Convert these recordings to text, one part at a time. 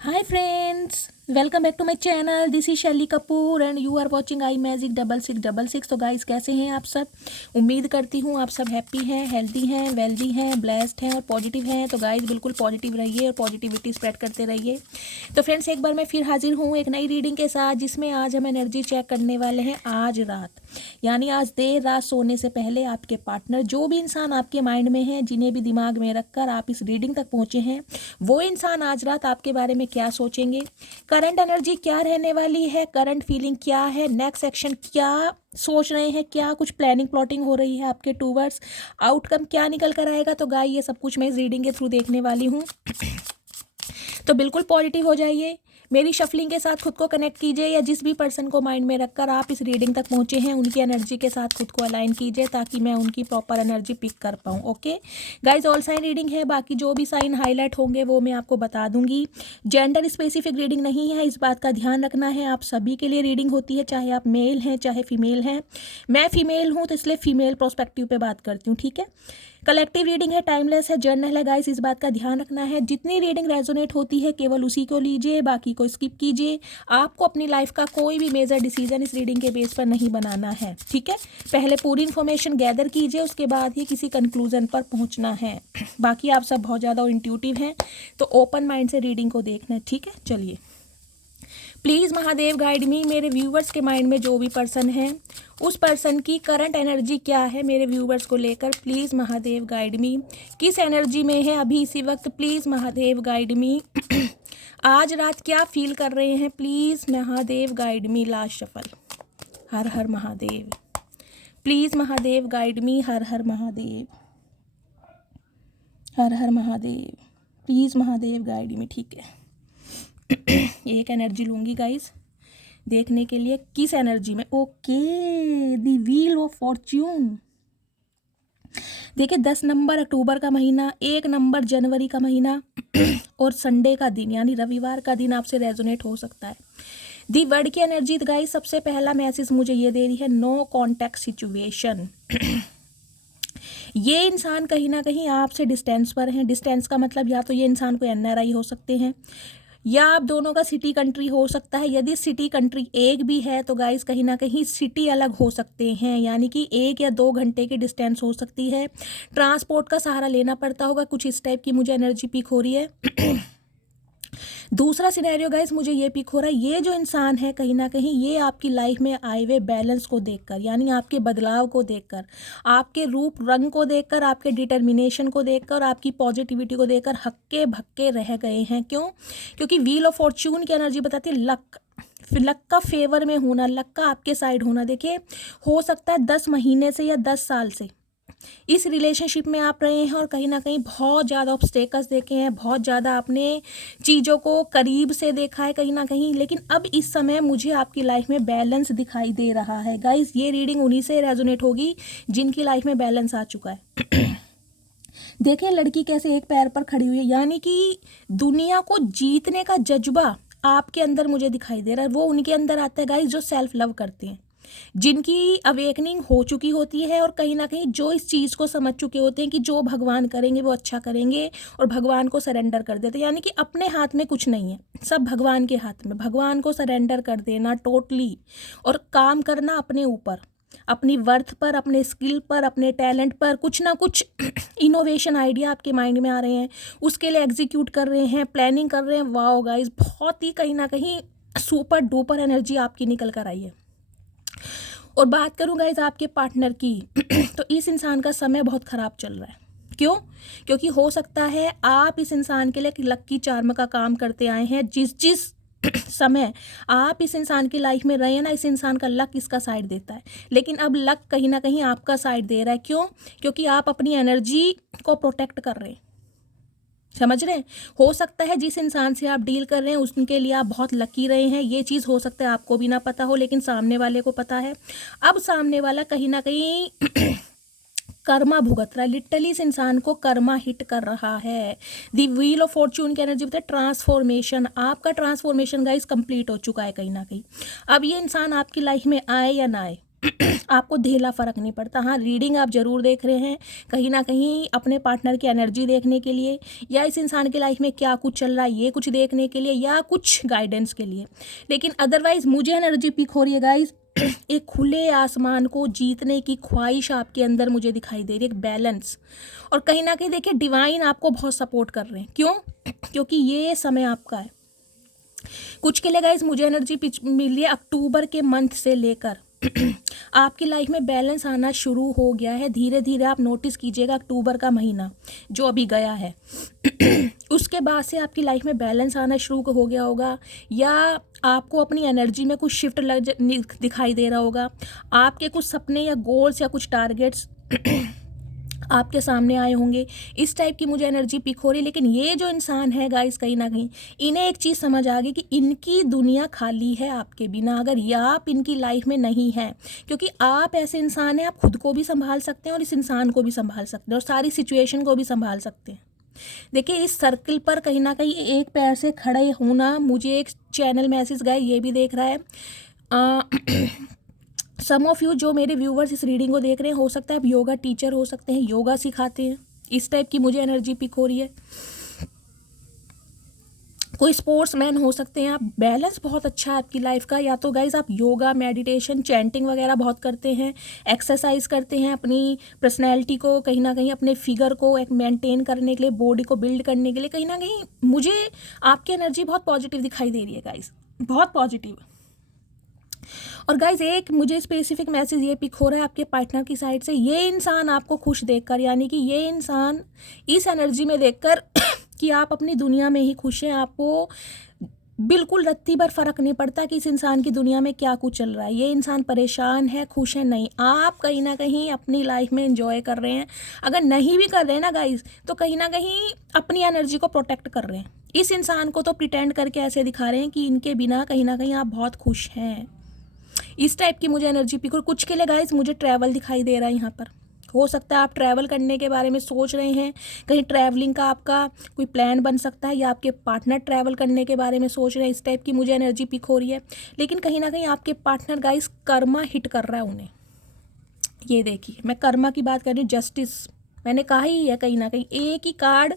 Hi friends, welcome back to my channel. This is Shelly Kapoor and you are watching I magic 6666। तो guys कैसे हैं आप सब। उम्मीद करती हूँ आप सब हैप्पी हैं, हेल्दी हैं, वेल्दी हैं, ब्लेस्ड हैं और पॉजिटिव हैं। तो गाइस बिल्कुल पॉजिटिव रहिए और पॉजिटिविटी स्प्रेड करते रहिए। तो फ्रेंड्स एक बार मैं फिर हाजिर हूँ एक नई रीडिंग के साथ, जिसमें आज हम एनर्जी चेक करने वाले हैं आज रात, यानी आज देर रात सोने से पहले आपके पार्टनर, जो भी इंसान आपके माइंड में है, जिन्हें भी दिमाग में रखकर आप इस रीडिंग तक पहुँचे हैं, वो इंसान आज रात आपके बारे में क्या सोचेंगे, करंट एनर्जी क्या रहने वाली है, करंट फीलिंग क्या है, नेक्स्ट एक्शन क्या सोच रहे हैं, क्या कुछ प्लानिंग प्लॉटिंग हो रही है आपके टूवर्ड्स, आउटकम क्या निकल कर आएगा। तो गाइस ये सब कुछ मैं इस रीडिंग के थ्रू देखने वाली हूँ। तो बिल्कुल पॉजिटिव हो जाइए, मेरी शफलिंग के साथ खुद को कनेक्ट कीजिए, या जिस भी पर्सन को माइंड में रखकर आप इस रीडिंग तक पहुंचे हैं उनकी एनर्जी के साथ खुद को अलाइन कीजिए, ताकि मैं उनकी प्रॉपर एनर्जी पिक कर पाऊँ। Okay guys, all sign reading है, बाकी जो भी साइन हाईलाइट होंगे वो मैं आपको बता दूंगी। जेंडर स्पेसिफिक रीडिंग नहीं है, इस बात का ध्यान रखना है। आप सभी के लिए रीडिंग होती है, चाहे आप मेल हैं चाहे फीमेल हैं। मैं फीमेल हूँ तो इसलिए फीमेल प्रोस्पेक्टिव पे बात करती हूँ, ठीक है। कलेक्टिव रीडिंग है, टाइमलेस है, जर्नल है गाइस, इस बात का ध्यान रखना है। जितनी रीडिंग रेजोनेट होती है केवल उसी को लीजिए, बाकी को स्किप कीजिए। आपको अपनी लाइफ का कोई भी मेजर डिसीजन इस रीडिंग के बेस पर नहीं बनाना है, ठीक है। पहले पूरी इन्फॉर्मेशन गैदर कीजिए, उसके बाद ही किसी कंक्लूजन पर पहुंचना है। बाकी आप सब बहुत ज़्यादा इंट्यूटिव हैं, तो ओपन माइंड से रीडिंग को देखना है, ठीक है। चलिए, प्लीज़ महादेव गाइड मी। मेरे व्यूवर्स के माइंड में जो भी पर्सन है, उस पर्सन की करंट एनर्जी क्या है मेरे व्यूवर्स को लेकर, प्लीज़ महादेव गाइड मी। किस एनर्जी में है अभी इसी वक्त, प्लीज़ महादेव गाइड मी। आज रात क्या फील कर रहे हैं, please Mahadev guide me. Last shuffle. हर हर महादेव। प्लीज़ महादेव गाइड मी। हर हर महादेव, हर हर महादेव। प्लीज़ महादेव गाइड मी, ठीक है। एक एनर्जी लूँगी गाइस देखने के लिए किस एनर्जी में। Okay, the wheel of Fortune. देखिए 10 नंबर अक्टूबर का महीना, 1 नंबर जनवरी का महीना और संडे का दिन यानी रविवार का दिन आपसे रेजोनेट हो सकता है। दी वर्ड की एनर्जी गाइस, सबसे पहला मैसेज मुझे ये दे रही है, नो कॉन्टैक्ट सिचुएशन। ये इंसान कहीं ना कहीं आपसे डिस्टेंस पर हैं। डिस्टेंस का मतलब या तो ये इंसान कोई एनआरआई हो सकते हैं, या आप दोनों का सिटी कंट्री हो सकता है। यदि सिटी कंट्री एक भी है तो गाइस कहीं ना कहीं सिटी अलग हो सकते हैं, यानी कि 1 या 2 घंटे की डिस्टेंस हो सकती है। ट्रांसपोर्ट का सहारा लेना पड़ता होगा, कुछ इस टाइप की मुझे एनर्जी पिक हो रही है। दूसरा सिनेरियो गाइस मुझे ये पिक हो रहा है, ये जो इंसान है कहीं ना कहीं ये आपकी लाइफ में आए हुए बैलेंस को देखकर, यानी आपके बदलाव को देखकर, आपके रूप रंग को देखकर, आपके डिटर्मिनेशन को देखकर, आपकी पॉजिटिविटी को देखकर हक्के भक्के रह गए हैं। क्यों? क्योंकि व्हील ऑफ फॉर्च्यून की एनर्जी बताती है लक, लक का फेवर में होना, लक का आपके साइड होना। देखिए हो सकता है 10 महीने से या 10 साल से इस रिलेशनशिप में आप रहे हैं और कहीं ना कहीं बहुत ज़्यादा ऑब्स्टेकल्स देखे हैं, बहुत ज़्यादा आपने चीज़ों को करीब से देखा है कहीं ना कहीं, लेकिन अब इस समय मुझे आपकी लाइफ में बैलेंस दिखाई दे रहा है। गाइस ये रीडिंग उन्हीं से रेजोनेट होगी जिनकी लाइफ में बैलेंस आ चुका है। देखें लड़की कैसे एक पैर पर खड़ी हुई है, यानी कि दुनिया को जीतने का जज्बा आपके अंदर मुझे दिखाई दे रहा है। वो उनके अंदर आता है गाइस जो सेल्फ लव करते हैं, जिनकी अवेकनिंग हो चुकी होती है और कहीं ना कहीं जो इस चीज़ को समझ चुके होते हैं कि जो भगवान करेंगे वो अच्छा करेंगे और भगवान को सरेंडर कर देते हैं, यानी कि अपने हाथ में कुछ नहीं है, सब भगवान के हाथ में। भगवान को सरेंडर कर देना टोटली और काम करना अपने ऊपर, अपनी वर्थ पर, अपने स्किल पर, अपने टैलेंट पर। कुछ ना कुछ इनोवेशन आइडिया आपके माइंड में आ रहे हैं, उसके लिए एग्जीक्यूट कर रहे हैं, प्लानिंग कर रहे हैं। वाओ गाइस, बहुत ही कहीं ना कहीं सुपर डुपर एनर्जी आपकी निकल कर आई है। और बात करूँ गाइज आपके पार्टनर की तो इस इंसान का समय बहुत ख़राब चल रहा है। क्यों? क्योंकि हो सकता है आप इस इंसान के लिए एक लक्की चार्म का काम करते आए हैं। जिस समय आप इस इंसान की लाइफ में रहे हैं ना, इस इंसान का लक इसका साइड देता है, लेकिन अब लक कहीं ना कहीं आपका साइड दे रहा है। क्यों? क्योंकि आप अपनी एनर्जी को प्रोटेक्ट कर रहे हैं। समझ रहे हैं? हो सकता है जिस इंसान से आप डील कर रहे हैं उसके लिए आप बहुत लकी रहे हैं, ये चीज़ हो सकता है आपको भी ना पता हो, लेकिन सामने वाले को पता है। अब सामने वाला कहीं ना कहीं कर्मा भुगत रहा है, लिटरली इस इंसान को कर्मा हिट कर रहा है। दी व्हील ऑफ फॉर्च्यून की एनर्जी बताए ट्रांसफॉर्मेशन। आपका ट्रांसफॉर्मेशन गाइस कंप्लीट हो चुका है कहीं ना कहीं। अब ये इंसान आपकी लाइफ में आए या ना आए, आपको धेला फ़र्क नहीं पड़ता। हाँ, रीडिंग आप ज़रूर देख रहे हैं कहीं ना कहीं अपने पार्टनर की एनर्जी देखने के लिए, या इस इंसान की लाइफ में क्या कुछ चल रहा है ये कुछ देखने के लिए, या कुछ गाइडेंस के लिए। लेकिन अदरवाइज मुझे एनर्जी पिक हो रही है गाइज, एक खुले आसमान को जीतने की ख्वाहिश आपके अंदर मुझे दिखाई दे रही है, एक बैलेंस। और कहीं ना कहीं देखिए डिवाइन आपको बहुत सपोर्ट कर रहे हैं। क्यों? क्योंकि ये समय आपका है। कुछ के लिए गाइज मुझे एनर्जी मिल रही है अक्टूबर के मंथ से लेकर आपकी लाइफ में बैलेंस आना शुरू हो गया है। धीरे धीरे आप नोटिस कीजिएगा अक्टूबर का महीना जो अभी गया है उसके बाद से आपकी लाइफ में बैलेंस आना शुरू हो गया होगा, या आपको अपनी एनर्जी में कुछ शिफ्ट दिखाई दे रहा होगा। आपके कुछ सपने या गोल्स या कुछ टारगेट्स आपके सामने आए होंगे। इस टाइप की मुझे एनर्जी पिक हो रही है। लेकिन ये जो इंसान है गाइस, कहीं ना कहीं इन्हें एक चीज़ समझ आ गई कि इनकी दुनिया खाली है आपके बिना, अगर ये आप इनकी लाइफ में नहीं है। क्योंकि आप ऐसे इंसान हैं, आप खुद को भी संभाल सकते हैं और इस इंसान को भी संभाल सकते हैं और सारी सिचुएशन को भी संभाल सकते हैं। देखिए इस सर्कल पर कहीं ना कहीं एक पैर से खड़े होना, मुझे एक चैनल मैसेज गए ये भी देख रहा है। सम ऑफ यू जो मेरे व्यूवर्स इस रीडिंग को देख रहे हैं, हो सकता है आप योगा टीचर हो सकते हैं, योगा सिखाते हैं। इस टाइप की मुझे एनर्जी पिक हो रही है। कोई स्पोर्ट्समैन हो सकते हैं आप। बैलेंस बहुत अच्छा है आपकी लाइफ का। या तो गाइज आप योगा, मेडिटेशन, चैंटिंग वगैरह बहुत करते हैं, एक्सरसाइज करते हैं, अपनी पर्सनैलिटी को कहीं ना कहीं, अपने फिगर को एक मेंटेन करने के लिए, बॉडी को बिल्ड करने के लिए। कहीं ना कहीं मुझे आपकी एनर्जी बहुत पॉजिटिव दिखाई दे रही है गाइज, बहुत पॉजिटिव। और गाइज एक मुझे स्पेसिफिक मैसेज ये पिक हो रहा है आपके पार्टनर की साइड से। ये इंसान आपको खुश देखकर, यानी कि ये इंसान इस एनर्जी में देखकर कि आप अपनी दुनिया में ही खुश हैं, आपको बिल्कुल रत्ती भर फर्क नहीं पड़ता कि इस इंसान की दुनिया में क्या कुछ चल रहा है। ये इंसान परेशान है, खुश है नहीं। आप कहीं ना कहीं अपनी लाइफ में एंजॉय कर रहे हैं। अगर नहीं भी कर रहे हैं ना गाइज, तो कहीं ना कहीं अपनी एनर्जी को प्रोटेक्ट कर रहे हैं। इस इंसान को तो प्रिटेंड करके ऐसे दिखा रहे हैं कि इनके बिना कहीं ना कहीं आप बहुत खुश हैं। इस टाइप की मुझे एनर्जी पिक। और कुछ के लिए गाइज मुझे ट्रैवल दिखाई दे रहा है यहाँ पर। हो सकता है आप ट्रैवल करने के बारे में सोच रहे हैं, कहीं ट्रैवलिंग का आपका कोई प्लान बन सकता है, या आपके पार्टनर ट्रैवल करने के बारे में सोच रहे हैं। इस टाइप की मुझे एनर्जी पिक हो रही है। लेकिन कहीं ना कहीं आपके पार्टनर गाइज कर्मा हिट कर रहा है उन्हें। ये देखिए मैं कर्मा की बात कर रही हूँ, जस्टिस मैंने कहा ही है। कहीं ना कहीं एक ही कार्ड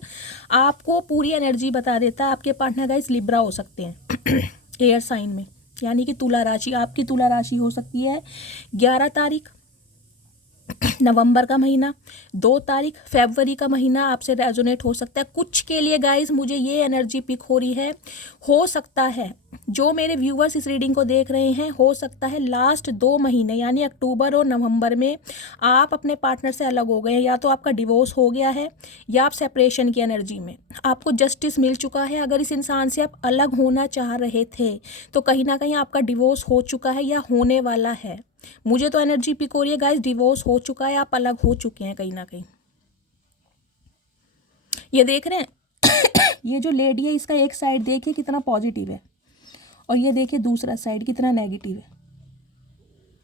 आपको पूरी एनर्जी बता देता है। आपके पार्टनर गाइज लिब्रा हो सकते हैं एयर साइन में, यानी कि तुला राशि। आपकी तुला राशि हो सकती है 11 तारीख नवंबर का महीना, 2 तारीख फरवरी का महीना आपसे रेजोनेट हो सकता है। कुछ के लिए गाइज मुझे ये एनर्जी पिक हो रही है, हो सकता है जो मेरे व्यूवर्स इस रीडिंग को देख रहे हैं, हो सकता है लास्ट 2 महीने यानी अक्टूबर और नवंबर में आप अपने पार्टनर से अलग हो गए हैं। या तो आपका डिवोर्स हो गया है, या आप सेपरेशन की एनर्जी में, आपको जस्टिस मिल चुका है। अगर इस इंसान से आप अलग होना चाह रहे थे तो कहीं ना कहीं आपका डिवोर्स हो चुका है या होने वाला है। मुझे तो एनर्जी पिक हो रही है गाइस, डिवोर्स हो चुका है, आप अलग हो चुके हैं कहीं ना कहीं। ये देख रहे हैं ये जो लेडी है इसका एक साइड देखिए कितना पॉजिटिव है, और ये देखिए दूसरा साइड कितना नेगेटिव है।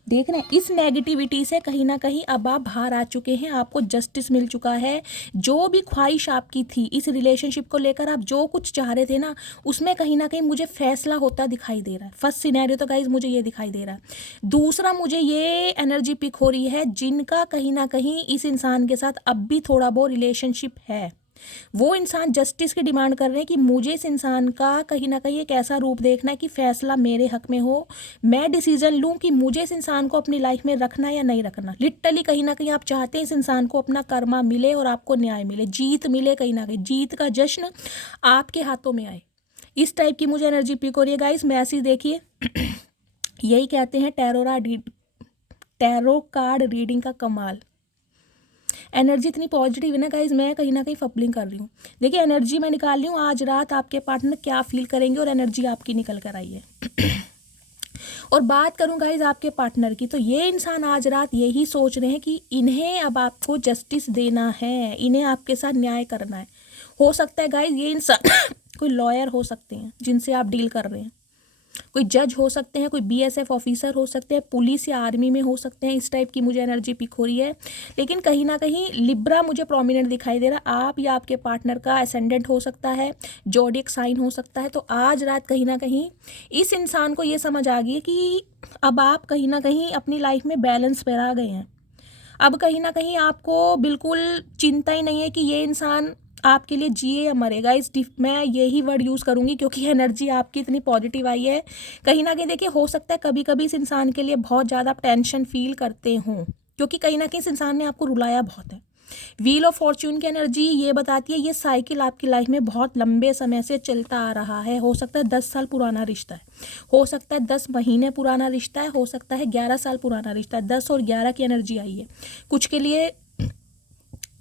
देख रहे हैं इस नेगेटिविटी से कहीं ना कहीं अब आप बाहर आ चुके हैं, आपको जस्टिस मिल चुका है। जो भी ख्वाहिश आपकी थी इस रिलेशनशिप को लेकर, आप जो कुछ चाह रहे थे ना, उसमें कहीं ना कहीं मुझे फैसला होता दिखाई दे रहा है। फर्स्ट सिनेरियो तो गाइज मुझे ये दिखाई दे रहा है। दूसरा मुझे ये एनर्जी पिक हो रही है, जिनका कहीं ना कहीं इस इंसान के साथ अब भी थोड़ा बहुत रिलेशनशिप है, वो इंसान जस्टिस की डिमांड कर रहे हैं कि मुझे इस इंसान का कहीं ना कहीं एक ऐसा रूप देखना है कि फैसला मेरे हक में हो, मैं डिसीजन लूं कि मुझे इस इंसान को अपनी लाइफ में रखना या नहीं रखना। लिटरली कहीं ना कहीं आप चाहते हैं इस इंसान को अपना कर्मा मिले और आपको न्याय मिले, जीत मिले, कहीं ना कहीं जीत का जश्न आपके हाथों में आए। इस टाइप की मुझे एनर्जी पिक हो रही है गाइस। मैसेज देखिए यही कहते हैं टैरो कार्ड रीडिंग का कमाल। एनर्जी इतनी पॉजिटिव है ना गाइज, मैं कहीं ना कहीं फपलिंग कर रही हूँ। देखिए एनर्जी मैं निकाल रही हूँ, आज रात आपके पार्टनर क्या फील करेंगे, और एनर्जी आपकी निकल कर आई है। और बात करूँ गाइज आपके पार्टनर की, तो ये इंसान आज रात यही सोच रहे हैं कि इन्हें अब आपको जस्टिस देना है, इन्हें आपके साथ न्याय करना है। हो सकता है गाइज ये इंसान कोई लॉयर हो सकते हैं जिनसे आप डील कर रहे हैं, कोई जज हो सकते हैं, कोई बीएसएफ ऑफिसर हो सकते हैं, पुलिस या आर्मी में हो सकते हैं, इस टाइप की मुझे एनर्जी पिक हो रही है। लेकिन कहीं ना कहीं लिब्रा मुझे प्रोमिनेंट दिखाई दे रहा। आप या आपके पार्टनर का एसेंडेंट हो सकता है, जोडिक साइन हो सकता है। तो आज रात कहीं ना कहीं इस इंसान को ये समझ आ गई है कि अब आप कहीं ना कहीं अपनी लाइफ में बैलेंस पर आ गए हैं। अब कहीं ना कहीं आपको बिल्कुल चिंता ही नहीं है कि ये इंसान आपके लिए जिए या मरेगा। मैं यही वर्ड यूज़ करूँगी क्योंकि एनर्जी आपकी इतनी पॉजिटिव आई है। कहीं ना कहीं देखिए, हो सकता है कभी कभी इस इंसान के लिए बहुत ज़्यादा टेंशन फील करते हों, क्योंकि कहीं ना कहीं इस इंसान ने आपको रुलाया बहुत है। व्हील ऑफ फॉर्च्यून की एनर्जी ये बताती है ये साइकिल आपकी लाइफ में बहुत लंबे समय से चलता आ रहा है। हो सकता है 10 साल पुराना रिश्ता है, हो सकता है 10 महीने पुराना रिश्ता है, हो सकता है 11 साल पुराना रिश्ता है। 10 और 11 की एनर्जी आई है। कुछ के लिए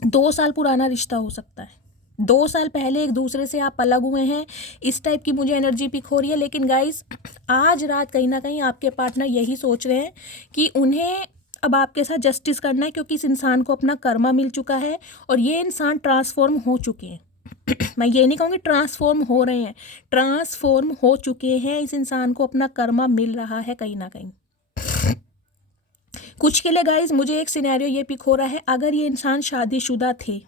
2 साल पुराना रिश्ता हो सकता है, 2 साल पहले एक दूसरे से आप अलग हुए हैं, इस टाइप की मुझे एनर्जी पिक हो रही है। लेकिन गाइस, आज रात कहीं ना कहीं आपके पार्टनर यही सोच रहे हैं कि उन्हें अब आपके साथ जस्टिस करना है, क्योंकि इस इंसान को अपना कर्मा मिल चुका है और ये इंसान ट्रांसफॉर्म हो चुके हैं। मैं ये नहीं कहूँगी ट्रांसफॉर्म हो रहे हैं, ट्रांसफॉर्म हो चुके हैं। इस इंसान को अपना कर्मा मिल रहा है कहीं ना कहीं। कुछ के लिए गाइज मुझे एक सिनेरियो ये पिक हो रहा है, अगर ये इंसान शादीशुदा थे,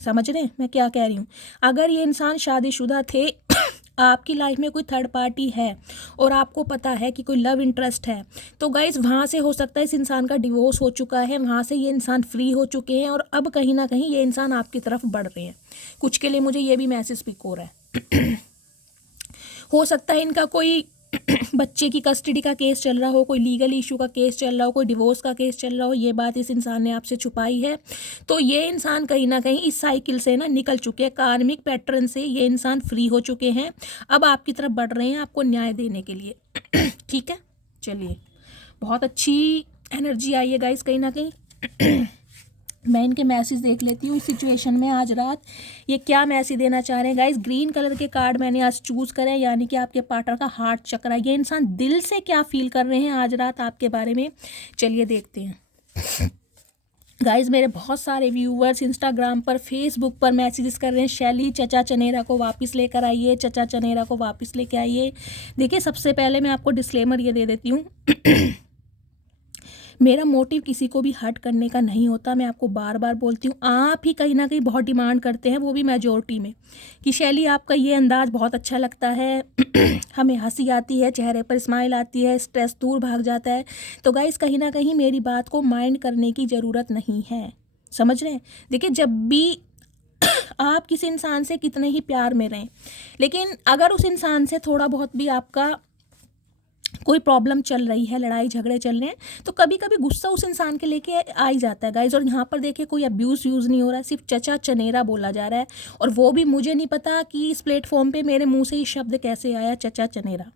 समझ रहे हैं मैं क्या कह रही हूँ, अगर ये इंसान शादीशुदा थे, आपकी लाइफ में कोई थर्ड पार्टी है और आपको पता है कि कोई लव इंटरेस्ट है, तो गाइज वहाँ से हो सकता है इस इंसान का डिवोर्स हो चुका है, वहाँ से ये इंसान फ्री हो चुके हैं और अब कहीं ना कहीं ये इंसान आपकी तरफ बढ़ रहे हैं। कुछ के लिए मुझे ये भी मैसेज पिक हो रहा है। हो सकता है इनका कोई बच्चे की कस्टडी का केस चल रहा हो, कोई लीगल इशू का केस चल रहा हो, कोई डिवोर्स का केस चल रहा हो, ये बात इस इंसान ने आपसे छुपाई है। तो ये इंसान कहीं ना कहीं इस साइकिल से ना निकल चुके हैं, कार्मिक पैटर्न से ये इंसान फ्री हो चुके हैं, अब आपकी तरफ बढ़ रहे हैं आपको न्याय देने के लिए। ठीक है, चलिए, बहुत अच्छी एनर्जी आई है गाइस कहीं ना कहीं। मैं इनके मैसेज देख लेती हूँ इस सिचुएशन में आज रात ये क्या मैसेज देना चाह रहे हैं। गाइस, ग्रीन कलर के कार्ड मैंने आज चूज़ करे, यानी कि आपके पार्टनर का हार्ट चक्र, ये इंसान दिल से क्या फील कर रहे हैं आज रात आपके बारे में, चलिए देखते हैं। गाइस, मेरे बहुत सारे व्यूवर्स इंस्टाग्राम पर, फेसबुक पर मैसेजेस कर रहे हैं, शैली चचा चनेरा को वापस लेकर आइए, चचा चनेरा को वापस लेकर आइए। देखिए, सबसे पहले मैं आपको डिस्क्लेमर ये दे देती हूँ, मेरा मोटिव किसी को भी हर्ट करने का नहीं होता। मैं आपको बार बार बोलती हूँ, आप ही कहीं ना कहीं बहुत डिमांड करते हैं, वो भी मेजॉरिटी में, कि शैली आपका ये अंदाज़ बहुत अच्छा लगता है, हमें हंसी आती है, चेहरे पर स्माइल आती है, स्ट्रेस दूर भाग जाता है। तो गाइस, कहीं ना कहीं मेरी बात को माइंड करने की ज़रूरत नहीं है, समझ रहे हैं। देखिए, जब भी आप किसी इंसान से कितने ही प्यार में रहें, लेकिन अगर उस इंसान से थोड़ा बहुत भी आपका कोई प्रॉब्लम चल रही है, लड़ाई झगड़े चल रहे हैं, तो कभी कभी गुस्सा उस इंसान के लेके आ ही जाता है गाइज। और यहाँ पर देखिए, कोई अब्यूज़ यूज़ नहीं हो रहा है, सिर्फ चचा चनेरा बोला जा रहा है, और वो भी मुझे नहीं पता कि इस प्लेटफॉर्म पे मेरे मुंह से ये शब्द कैसे आया, चचा चनेरा।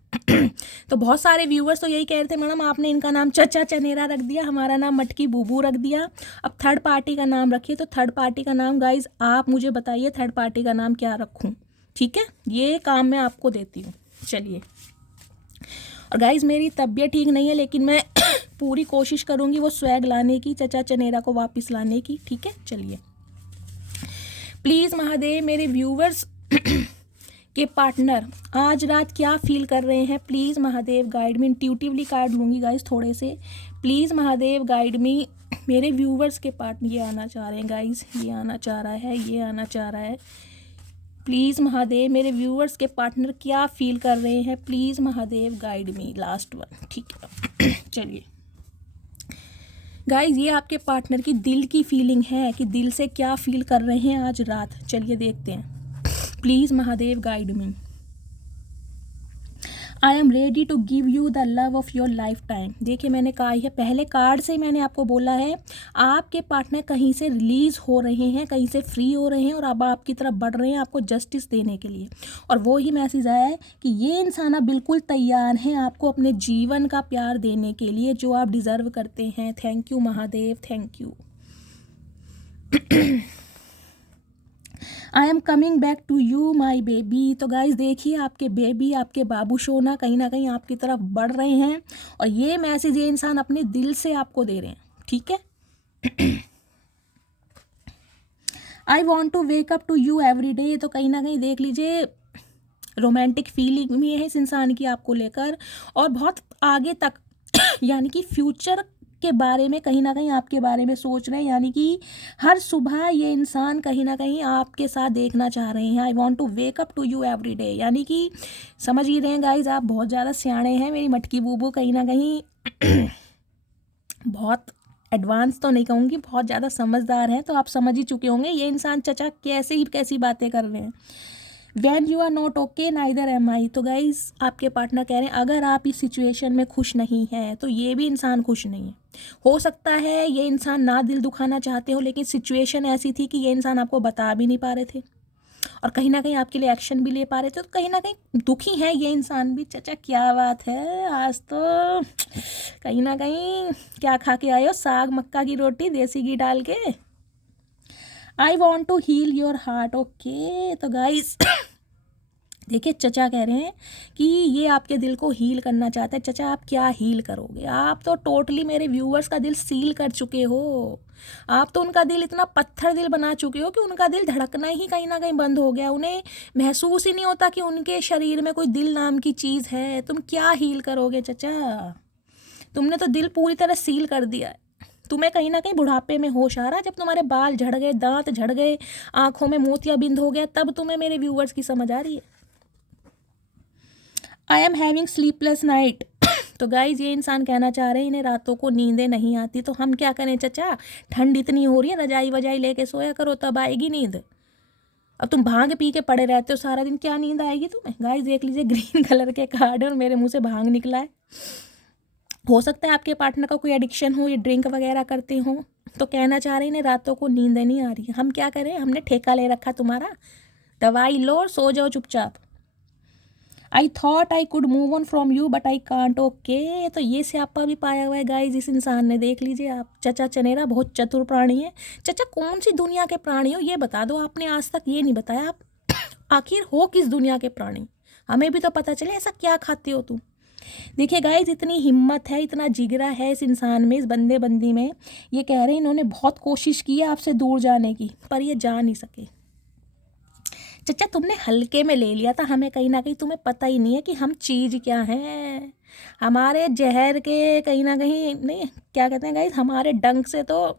तो बहुत सारे व्यूवर्स तो यही कह रहे थे, मैडम आपने इनका नाम चचा चनेरा रख दिया, हमारा नाम मटकी बूबू रख दिया, अब थर्ड पार्टी का नाम रखिए। तो थर्ड पार्टी का नाम गाइज आप मुझे बताइए, थर्ड पार्टी का नाम क्या रखूँ? ठीक है, ये काम मैं आपको देती हूँ। चलिए, और गाइज़, मेरी तबीयत ठीक नहीं है, लेकिन मैं पूरी कोशिश करूँगी वो स्वैग लाने की, चचा चनेरा को वापस लाने की। ठीक है, चलिए, प्लीज़ महादेव, मेरे व्यूवर्स के पार्टनर आज रात क्या फील कर रहे हैं, please Mahadev guide me. Intuitively card लूँगी गाइज़ थोड़े से, प्लीज़ महादेव गाइड मी। मेरे व्यूवर्स के पार्टनर ये आना चाह रहे हैं गाइज़, ये आना चाह रहा है, ये आना चाह रहा है, प्लीज़ महादेव, मेरे व्यूवर्स के पार्टनर क्या फील कर रहे हैं, please Mahadev guide me. Last one, ठीक है। चलिए गाइज, ये आपके पार्टनर की दिल की फीलिंग है कि दिल से क्या फील कर रहे हैं आज रात, चलिए देखते हैं। Please Mahadev guide me. I am ready to give you the love of your life time. देखिए, मैंने कहा है, पहले कार्ड से मैंने आपको बोला है, आपके पार्टनर कहीं से रिलीज़ हो रहे हैं, कहीं से फ्री हो रहे हैं और अब आपकी तरफ बढ़ रहे हैं आपको जस्टिस देने के लिए। और वो ही मैसेज आया है कि ये इंसान अब बिल्कुल तैयार हैं आपको अपने जीवन का प्यार देने के लिए, जो आप डिज़र्व करते हैं। Thank you Mahadev, thank you. I am coming back to you my baby. तो गाइज देखिए, आपके बेबी, आपके बाबू सोना कहीं ना कहीं आपकी तरफ बढ़ रहे हैं और ये मैसेज ये इंसान अपने दिल से आपको दे रहे हैं। ठीक है, I want to wake up to you every day. तो कहीं ना कहीं देख लीजिए, रोमांटिक फीलिंग भी है इस इंसान की आपको लेकर, और बहुत आगे तक यानी कि फ्यूचर के बारे में कहीं ना कहीं आपके बारे में सोच रहे हैं। यानी कि हर सुबह ये इंसान कहीं ना कहीं आपके साथ देखना चाह रहे हैं। I want to wake up to you every day, यानी कि समझ ही रहे हैं गाइज, आप बहुत ज़्यादा सियाणे हैं मेरी मटकी बूबू, कहीं ना कहीं बहुत एडवांस तो नहीं कहूँगी, बहुत ज़्यादा समझदार हैं। तो आप समझ ही चुके होंगे ये इंसान चचा कैसी बातें कर रहे हैं। When you are not okay neither am I. तो गाइज आपके पार्टनर कह रहे हैं अगर आप इस सिचुएशन में खुश नहीं है तो ये भी इंसान खुश नहीं है। हो सकता है ये इंसान ना दिल दुखाना चाहते हो, लेकिन सिचुएशन ऐसी थी कि ये इंसान आपको बता भी नहीं पा रहे थे और कहीं ना कहीं आपके लिए एक्शन भी ले पा रहे थे, तो कहीं ना कहीं दुखी है ये इंसान भी। चचा क्या बात है, आज तो कहीं ना कहीं क्या खा के आए हो, साग मक्का की रोटी देसी घी डाल के। I want to heal your heart. Okay, तो गाइस देखिए चचा कह रहे हैं कि ये आपके दिल को हील करना चाहता है। चचा आप क्या हील करोगे, आप तो टोटली मेरे व्यूअर्स का दिल सील कर चुके हो। आप तो उनका दिल इतना पत्थर दिल बना चुके हो कि उनका दिल धड़कना ही कहीं ना कहीं बंद हो गया। उन्हें महसूस ही नहीं होता कि उनके शरीर में कोई दिल नाम की चीज़ है। तुम क्या हील करोगे चचा, तुमने तो दिल पूरी तरह सील कर दिया है। तुम्हें कहीं ना कहीं बुढ़ापे में होश आ रहा, जब तुम्हारे बाल झड़ गए, दांत झड़ गए, आंखों में मोतियाबिंद हो गया, तब तुम्हें मेरे व्यूअर्स की समझ आ रही है। I am having sleepless night. तो गाइज ये इंसान कहना चाह रहे हैं इन्हें रातों को नींदें नहीं आती। तो हम क्या करें चचा, ठंड इतनी हो रही है, रजाई वजाई लेके सोया करो तब आएगी नींद। अब तुम भांग पी के पड़े रहते हो सारा दिन, क्या नींद आएगी तुम्हें। गाइज देख लीजिए ग्रीन कलर के कार्ड और मेरे मुंह से भांग निकला है। हो सकता है आपके पार्टनर का कोई एडिक्शन हो, ये ड्रिंक वगैरह करते हो, तो कहना चाह रहे हैं इन्हें रातों को नींदें नहीं आ रही है। हम क्या करें, हमने ठेका ले रखा तुम्हारा, दवाई लो और सो जाओ चुपचाप। I thought I could move on from you but I can't. Okay, तो ये स्यापा भी पाया हुआ है गाइज इस इंसान ने। देख लीजिए आप, चचा चनेरा बहुत चतुर प्राणी है। चचा कौन सी दुनिया के प्राणी हो ये बता दो, आपने आज तक ये नहीं बताया आप आखिर हो किस दुनिया के प्राणी, हमें भी तो पता चले ऐसा क्या खाते हो तुम। देखिए गाइज इतनी हिम्मत है, इतना जिगरा है इस इंसान में, इस बंदे बंदी में। ये कह रहे हैं इन्होंने बहुत कोशिश की है आपसे दूर जाने की, पर ये जा नहीं सके। चचा तुमने हल्के में ले लिया था हमें, कहीं ना कहीं तुम्हें पता ही नहीं है कि हम चीज़ क्या हैं। हमारे जहर के कहीं ना कहीं नहीं, क्या कहते हैं गाइज, हमारे डंक से तो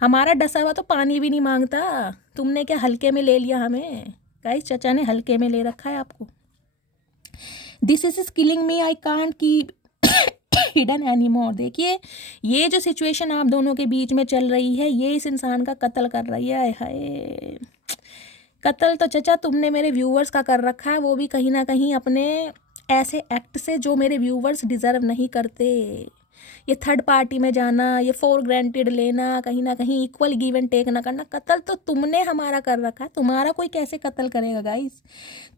हमारा डसा हुआ तो पानी भी नहीं मांगता। तुमने क्या हल्के में ले लिया हमें। गाइज चचा ने हल्के में ले रखा है आपको। This is killing me, I can't keep hidden any more. देखिए ये जो सिचुएशन आप दोनों के बीच में चल रही है, ये इस इंसान का कत्ल कर रही है। हाय, कत्ल तो चचा तुमने मेरे व्यूअर्स का कर रखा है, वो भी कहीं ना कहीं अपने ऐसे एक्ट से जो मेरे व्यूअर्स डिज़र्व नहीं करते। ये थर्ड पार्टी में जाना, ये फॉर ग्रांटेड लेना, कहीं ना कहीं इक्वल गिव एंड टेक ना करना, कत्ल तो तुमने हमारा कर रखा है। तुम्हारा कोई कैसे कत्ल करेगा गाइस।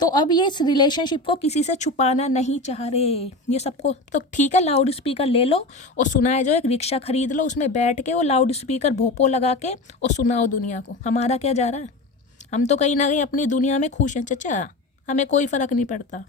तो अब ये इस रिलेशनशिप को किसी से छुपाना नहीं चाह रहे ये सबको। तो ठीक है, लाउड स्पीकर ले लो और सुनाए, जो एक रिक्शा खरीद लो, उसमें बैठ के वो लाउड स्पीकर भोपो लगा के और सुनाओ दुनिया को। हमारा क्या जा रहा है, हम तो कहीं ना कहीं अपनी दुनिया में खुश हैं चचा, हमें कोई फ़र्क नहीं पड़ता।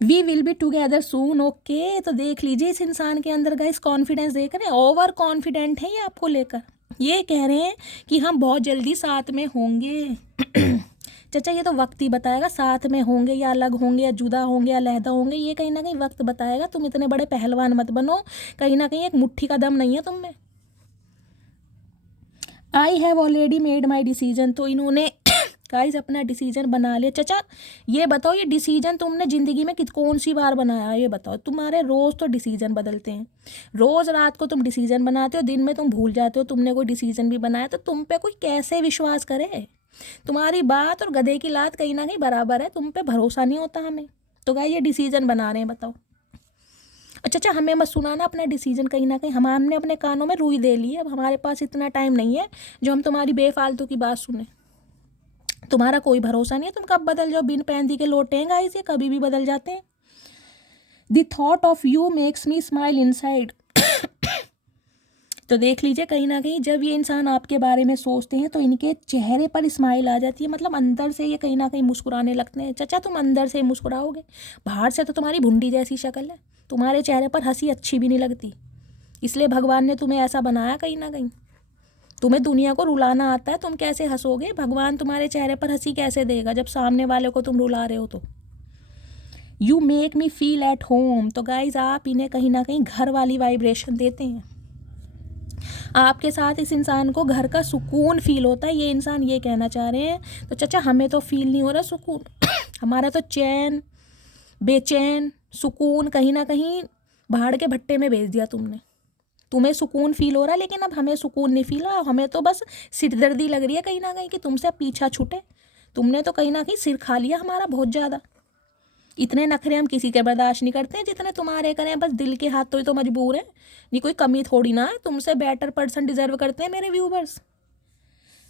We will be together soon. Okay, तो देख लीजिए इस इंसान के अंदर गाइस कॉन्फिडेंस देख रहे हैं, ओवर कॉन्फिडेंट है ये आपको लेकर। ये कह रहे हैं कि हम बहुत जल्दी साथ में होंगे। चचा ये तो वक्त ही बताएगा, साथ में होंगे या अलग होंगे या जुदा होंगे या अलहदा होंगे, ये कहीं ना कहीं वक्त बताएगा। तुम इतने बड़े पहलवान मत बनो, कहीं ना कहीं एक मुट्ठी का दम नहीं है तुम में। I have already made my decision. तो इन्होंने गाइस अपना डिसीजन बना लिया। चचा ये बताओ, ये डिसीजन तुमने ज़िंदगी में कौन सी बार बनाया, ये बताओ। तुम्हारे रोज़ तो डिसीजन बदलते हैं, रोज़ रात को तुम डिसीजन बनाते हो, दिन में तुम भूल जाते हो तुमने कोई डिसीजन भी बनाया। तो तुम पे कोई कैसे विश्वास करे। तुम्हारी बात और गधे की लात कहीं ना कहीं बराबर है, तुम पे भरोसा नहीं होता हमें। तो गाइस ये डिसीजन बना रहे हैं, बताओ। अच्छा हमें मत सुनाना अपना डिसीजन, कहीं ना कहीं हमने अपने कानों में रुई दे ली है। अब हमारे पास इतना टाइम नहीं है जो हम तुम्हारी बेफालतू की बात सुने। तुम्हारा कोई भरोसा नहीं है, तुम कब बदल जाओ। बिन पैंदी के लोटे हैं गाइस, ये कभी भी बदल जाते हैं। The thought of you makes me smile inside. तो देख लीजिए कहीं ना कहीं जब ये इंसान आपके बारे में सोचते हैं तो इनके चेहरे पर स्माइल आ जाती है, मतलब अंदर से ये कहीं ना कहीं मुस्कुराने लगते हैं। चचा तुम अंदर से मुस्कुराओगे, बाहर से तो तुम्हारी भुंडी जैसी शक्ल है, तुम्हारे चेहरे पर हंसी अच्छी भी नहीं लगती, इसलिए भगवान ने तुम्हें ऐसा बनाया कहीं ना कहीं। तुम्हें दुनिया को रुलाना आता है, तुम कैसे हंसोगे? भगवान तुम्हारे चेहरे पर हंसी कैसे देगा जब सामने वाले को तुम रुला रहे हो? तो you make me feel at home. तो गाइज आप इन्हें कहीं ना कहीं घर वाली वाइब्रेशन देते हैं। आपके साथ इस इंसान को घर का सुकून फील होता है, ये इंसान ये कहना चाह रहे हैं। तो चाचा हमें तो फील नहीं हो रहा सुकून हमारा तो चैन, बेचैन, सुकून कहीं ना कहीं भाड़ के भट्टे में भेज दिया तुमने। तुम्हें सुकून फील हो रहा है, लेकिन अब हमें सुकून नहीं फील हो रहा। हमें तो बस सिरदर्दी लग रही है कहीं ना कहीं कि तुमसे अब पीछा छूटे। तुमने तो कहीं ना कहीं सिर खा लिया हमारा बहुत ज़्यादा। इतने नखरे हम किसी के बर्दाश्त नहीं करते हैं जितने तुम्हारे करें। बस दिल के हाथ तो मजबूर है, ये कोई कमी थोड़ी ना है। तुमसे बेटर पर्सन डिजर्व करते हैं मेरे viewers.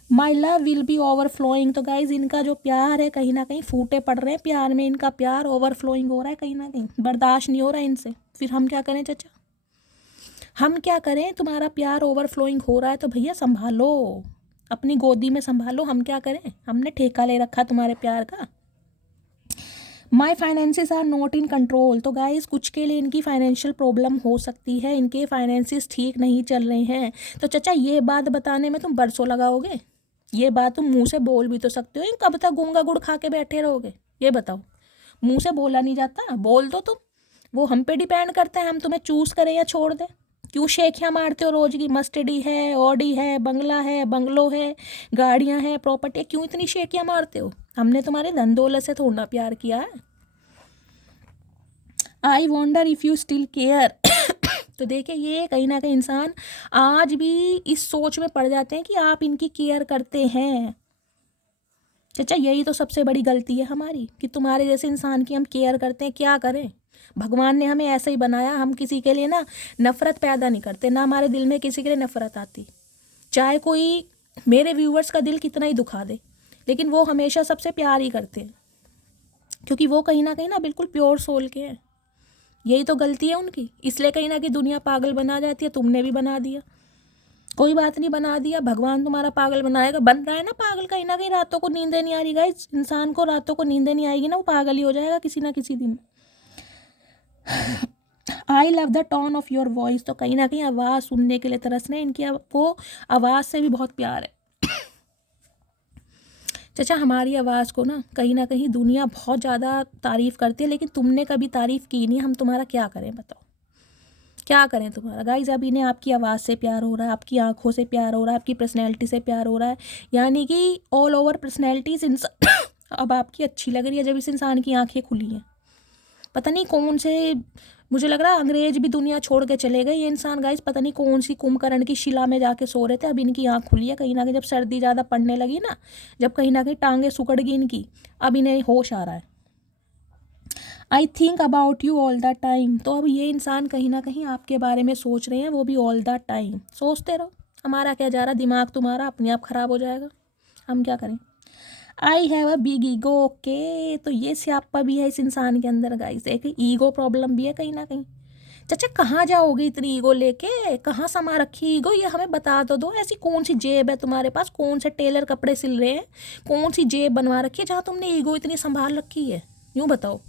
My love will be overflowing. तो गाइज इनका जो प्यार है कहीं ना कहीं फूटे पड़ रहे हैं प्यार में। इनका प्यार ओवरफ्लोइंग हो रहा है कहीं ना कहीं, बर्दाश्त नहीं हो रहा है इनसे। फिर हम क्या करें चाचा, हम क्या करें? तुम्हारा प्यार ओवरफ्लोइंग हो रहा है तो भैया संभालो, अपनी गोदी में संभालो। हम क्या करें? हमने ठेका ले रखा तुम्हारे प्यार का। My finances are not in control. तो गाइज कुछ के लिए इनकी फाइनेंशियल प्रॉब्लम हो सकती है, इनके फाइनेंसिस ठीक नहीं चल रहे हैं। तो चाचा ये बात बताने में तुम बरसों लगाओगे? ये बात तुम मुंह से बोल भी तो सकते हो, कब तक गूंगा गुड़ खा के बैठे रहोगे? ये बताओ, मुंह से बोला नहीं जाता? बोल दो तुम। वो हम पे डिपेंड करता है, हम तुम्हें चूज़ करें या छोड़ दें। क्यों शेखियाँ मारते हो रोज की? मस्टडी है, ऑडी है, बंगला है, बंगलो है, गाड़ियाँ हैं, प्रॉपर्टी है, क्यों इतनी शेखियाँ मारते हो? हमने तुम्हारे धन दौलत से थोड़ा प्यार किया है। I wonder if you still care. तो देखिए ये कहीं ना कहीं इंसान आज भी इस सोच में पड़ जाते हैं कि आप इनकी केयर करते हैं। चाचा यही तो सबसे बड़ी गलती है हमारी कि तुम्हारे जैसे इंसान की हम केयर करते हैं। क्या करें, भगवान ने हमें ऐसे ही बनाया। हम किसी के लिए ना नफ़रत पैदा नहीं करते, ना हमारे दिल में किसी के लिए नफ़रत आती। चाहे कोई मेरे व्यूवर्स का दिल कितना ही दुखा दे, लेकिन वो हमेशा सबसे प्यार ही करते हैं, क्योंकि वो कहीं ना बिल्कुल प्योर सोल के हैं। यही तो गलती है उनकी, इसलिए कहीं ना कहीं दुनिया पागल बना जाती है। तुमने भी बना दिया, कोई बात नहीं, बना दिया। भगवान तुम्हारा पागल बनाएगा, बन रहा है ना पागल कहीं ना कहीं। रातों को नींदें नहीं आ रही गाइस, इंसान को रातों को नींदें नहीं आएगी ना, वो पागल ही हो जाएगा किसी ना किसी दिन। I love the tone of your voice. तो कहीं ना कहीं आवाज़ सुनने के लिए तरस रहे हैं, इनकी आपको आवाज़ से भी बहुत प्यार है। चाचा हमारी आवाज़ को ना कहीं दुनिया बहुत ज़्यादा तारीफ़ करती है, लेकिन तुमने कभी तारीफ़ की नहीं। हम तुम्हारा क्या करें बताओ, क्या करें तुम्हारा? गाइज अब इन्हें आपकी आवाज़ से प्यार हो रहा है, आपकी आंखों से प्यार हो रहा है, आपकी पर्सनैलिटी से प्यार हो रहा है। यानी कि ऑल ओवर पर्सनैलिटीज़ अब आपकी अच्छी लग रही है जब इस इंसान की आंखें खुली हैं। पता नहीं कौन से, मुझे लग रहा है अंग्रेज भी दुनिया छोड़ के चले गए। ये इंसान गाइस पता नहीं कौन सी कुंभकर्ण की शिला में जाके सो रहे थे, अब इनकी आँख खुली है कहीं ना कहीं। जब सर्दी ज़्यादा पड़ने लगी ना, जब कहीं ना कहीं टांगे सुकड़ गई इनकी, अब इन्हें होश आ रहा है। I think about you all the time. तो अब ये इंसान कहीं ना कहीं आपके बारे में सोच रहे हैं, वो भी ऑल द टाइम। सोचते रहो, हमारा क्या जा रहा, दिमाग तुम्हारा अपने आप ख़राब हो जाएगा, हम क्या करें। I have a big ego. Okay, तो ये स्यापा भी है इस इंसान के अंदर गाइस, एक ईगो प्रॉब्लम भी है कहीं ना कहीं। चाचा कहाँ जाओगे इतनी ईगो लेके, कहाँ समा रखी ईगो, ये हमें बता दो। ऐसी कौन सी जेब है तुम्हारे पास, कौन से टेलर कपड़े सिल रहे हैं, कौन सी जेब बनवा रखी है जहाँ तुमने ईगो इतनी संभाल रखी है? यूँ बताओ,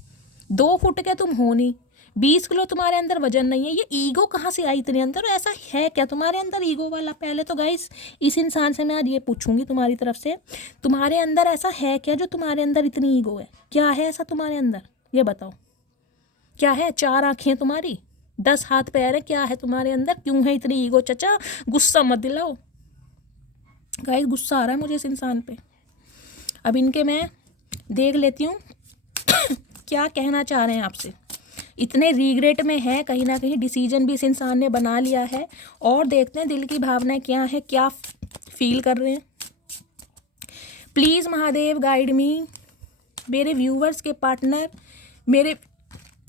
2 फुट के तुम हो नहीं, 20 किलो तुम्हारे अंदर वजन नहीं है, ये ईगो कहाँ से आई इतने अंदर? ऐसा है क्या तुम्हारे अंदर ईगो वाला? पहले तो गाइस इस इंसान से मैं आज ये पूछूंगी तुम्हारी तरफ से, तुम्हारे अंदर ऐसा है क्या जो तुम्हारे अंदर इतनी ईगो है? क्या है ऐसा तुम्हारे अंदर, ये बताओ। क्या है? 4 आँखें तुम्हारी, 10 हाथ पैर है, क्या है तुम्हारे अंदर? क्यों है इतनी ईगो? चाचा गुस्सा मत दिलाओ गाइस, गुस्सा आ रहा है मुझे इस इंसान पे। अब इनके मैं देख लेती हूँ क्या कहना चाह रहे हैं आपसे। इतने रिग्रेट में है कहीं ना कहीं, डिसीजन भी इस इंसान ने बना लिया है, और देखते हैं दिल की भावनाएं क्या है, क्या फील कर रहे हैं। प्लीज़ महादेव गाइड मी। मेरे व्यूवर्स के पार्टनर, मेरे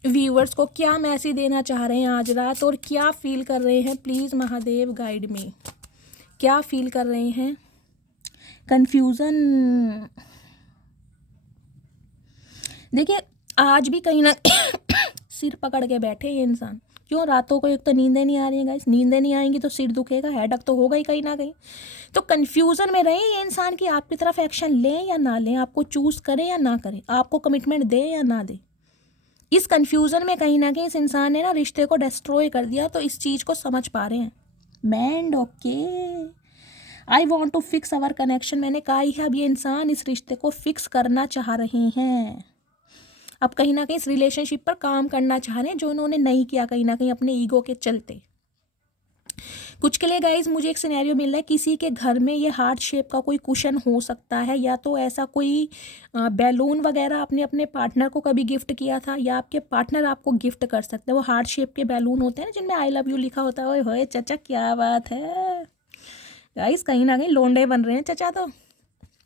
व्यूवर्स को क्या मैसेज देना चाह रहे हैं आज रात, और क्या फील कर रहे हैं? प्लीज़ महादेव गाइड मी, क्या फील कर रहे हैं? कन्फ्यूज़न। देखिए आज भी कहीं ना सिर पकड़ के बैठे ये इंसान। क्यों? रातों को एक तो नींदें नहीं आ रही है गाइस, नींदें नहीं आएंगी तो सिर दुखेगा, हेडक तो होगा ही कहीं ना कहीं। तो कन्फ्यूज़न में रहे ये इंसान की आपकी तरफ एक्शन लें या ना लें, आपको चूज़ करें या ना करें, आपको कमिटमेंट दे या ना दे। इस कन्फ्यूज़न में कहीं ना कहीं इस इंसान ने ना रिश्ते को डिस्ट्रॉय कर दिया, तो इस चीज़ को समझ पा रहे हैं। मैंड okay, I want to fix our connection, मैंने कहा ही है अब ये इंसान इस रिश्ते को फिक्स करना चाह रहे हैं, अब कहीं ना कहीं इस रिलेशनशिप पर काम करना चाह रहे हैं जो इन्होंने नहीं किया कहीं ना कहीं अपने ईगो के चलते। कुछ के लिए गाइज मुझे एक सिनेरियो मिल रहा है, किसी के घर में ये हार्ट शेप का कोई कुशन हो सकता है, या तो ऐसा कोई बैलून वगैरह आपने अपने पार्टनर को कभी गिफ्ट किया था, या आपके पार्टनर आपको गिफ्ट कर सकते हैं। वो हार्ट शेप के बैलून होते हैं ना जिनमें आई लव यू लिखा होता है। ओए होए चचा क्या बात है गाइज, कहीं ना कहीं लोंडे बन रहे हैं चचा, तो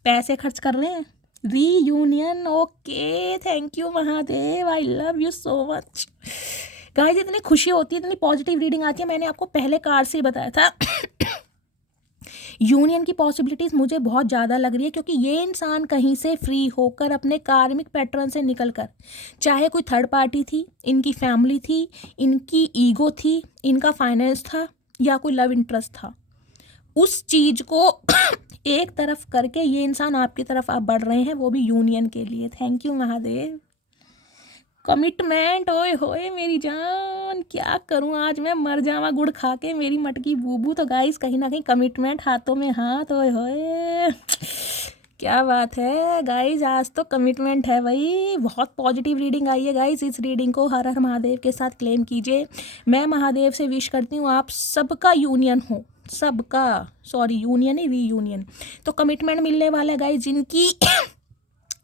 पैसे खर्च कर रहे हैं। Reunion, okay, thank you Mahadev, I love you so much guys. इतनी खुशी होती है, इतनी पॉजिटिव रीडिंग आती है। मैंने आपको पहले कार्ड से ही बताया था यूनियन की पॉसिबिलिटीज़ मुझे बहुत ज़्यादा लग रही है, क्योंकि ये इंसान कहीं से फ्री होकर अपने कार्मिक पैटर्न से निकलकर, चाहे कोई थर्ड पार्टी थी, इनकी फैमिली थी, इनकी ईगो थी, इनका फाइनेंस था, या कोई लव इंटरेस्ट था, उस चीज़ को एक तरफ करके ये इंसान आपकी तरफ आप बढ़ रहे हैं, वो भी यूनियन के लिए। Thank you Mahadev. कमिटमेंट, ओए होए मेरी जान, क्या करूं आज मैं मर जावा गुड़ खा के मेरी मटकी बूबू। तो गाइस कहीं ना कहीं कमिटमेंट, हाथों में हाथ, ओए होए क्या बात है गाइस, आज तो कमिटमेंट है भाई। बहुत पॉजिटिव रीडिंग आई है गाइस। इस रीडिंग को हर हर महादेव के साथ क्लेम कीजिए। मैं महादेव से विश करती हूँ आप सबका यूनियन हो, सबका, सॉरी यूनियन ही, रीयूनियन। तो कमिटमेंट मिलने वाला है गाइस। जिनकी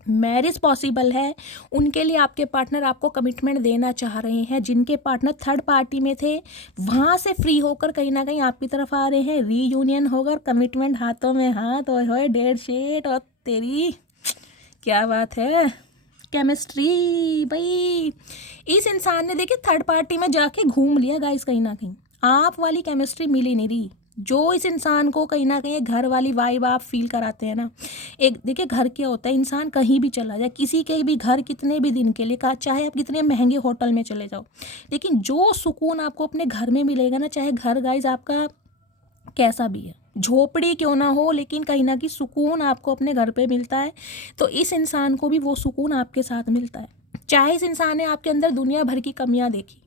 मैरिज पॉसिबल है उनके लिए आपके पार्टनर आपको कमिटमेंट देना चाह रहे हैं। जिनके पार्टनर थर्ड पार्टी में थे वहाँ से फ्री होकर कहीं ना कहीं आपकी तरफ आ रहे हैं। रीयूनियन होकर कमिटमेंट, हाथों में हाथ, ओए होए डेढ़ शेट, और तेरी क्या बात है, केमिस्ट्री भाई। इस इंसान ने देखिए थर्ड पार्टी में जाके घूम लिया गाइस, कहीं ना कहीं आप वाली केमिस्ट्री मिल ही नहीं रही जो इस इंसान को कहीं ना कहीं घर वाली वाइब आप फील कराते हैं ना। एक देखिए घर क्या होता है, इंसान कहीं भी चला जाए, किसी के भी घर कितने भी दिन के लिए, चाहे आप कितने महंगे होटल में चले जाओ, लेकिन जो सुकून आपको अपने घर में मिलेगा ना, चाहे घर गाइस आपका कैसा भी है, झोपड़ी क्यों ना हो, लेकिन कहीं ना कहीं सुकून आपको अपने घर पे मिलता है। तो इस इंसान को भी वो सुकून आपके साथ मिलता है। चाहे इस इंसान ने आपके अंदर दुनिया भर की कमियां देखी,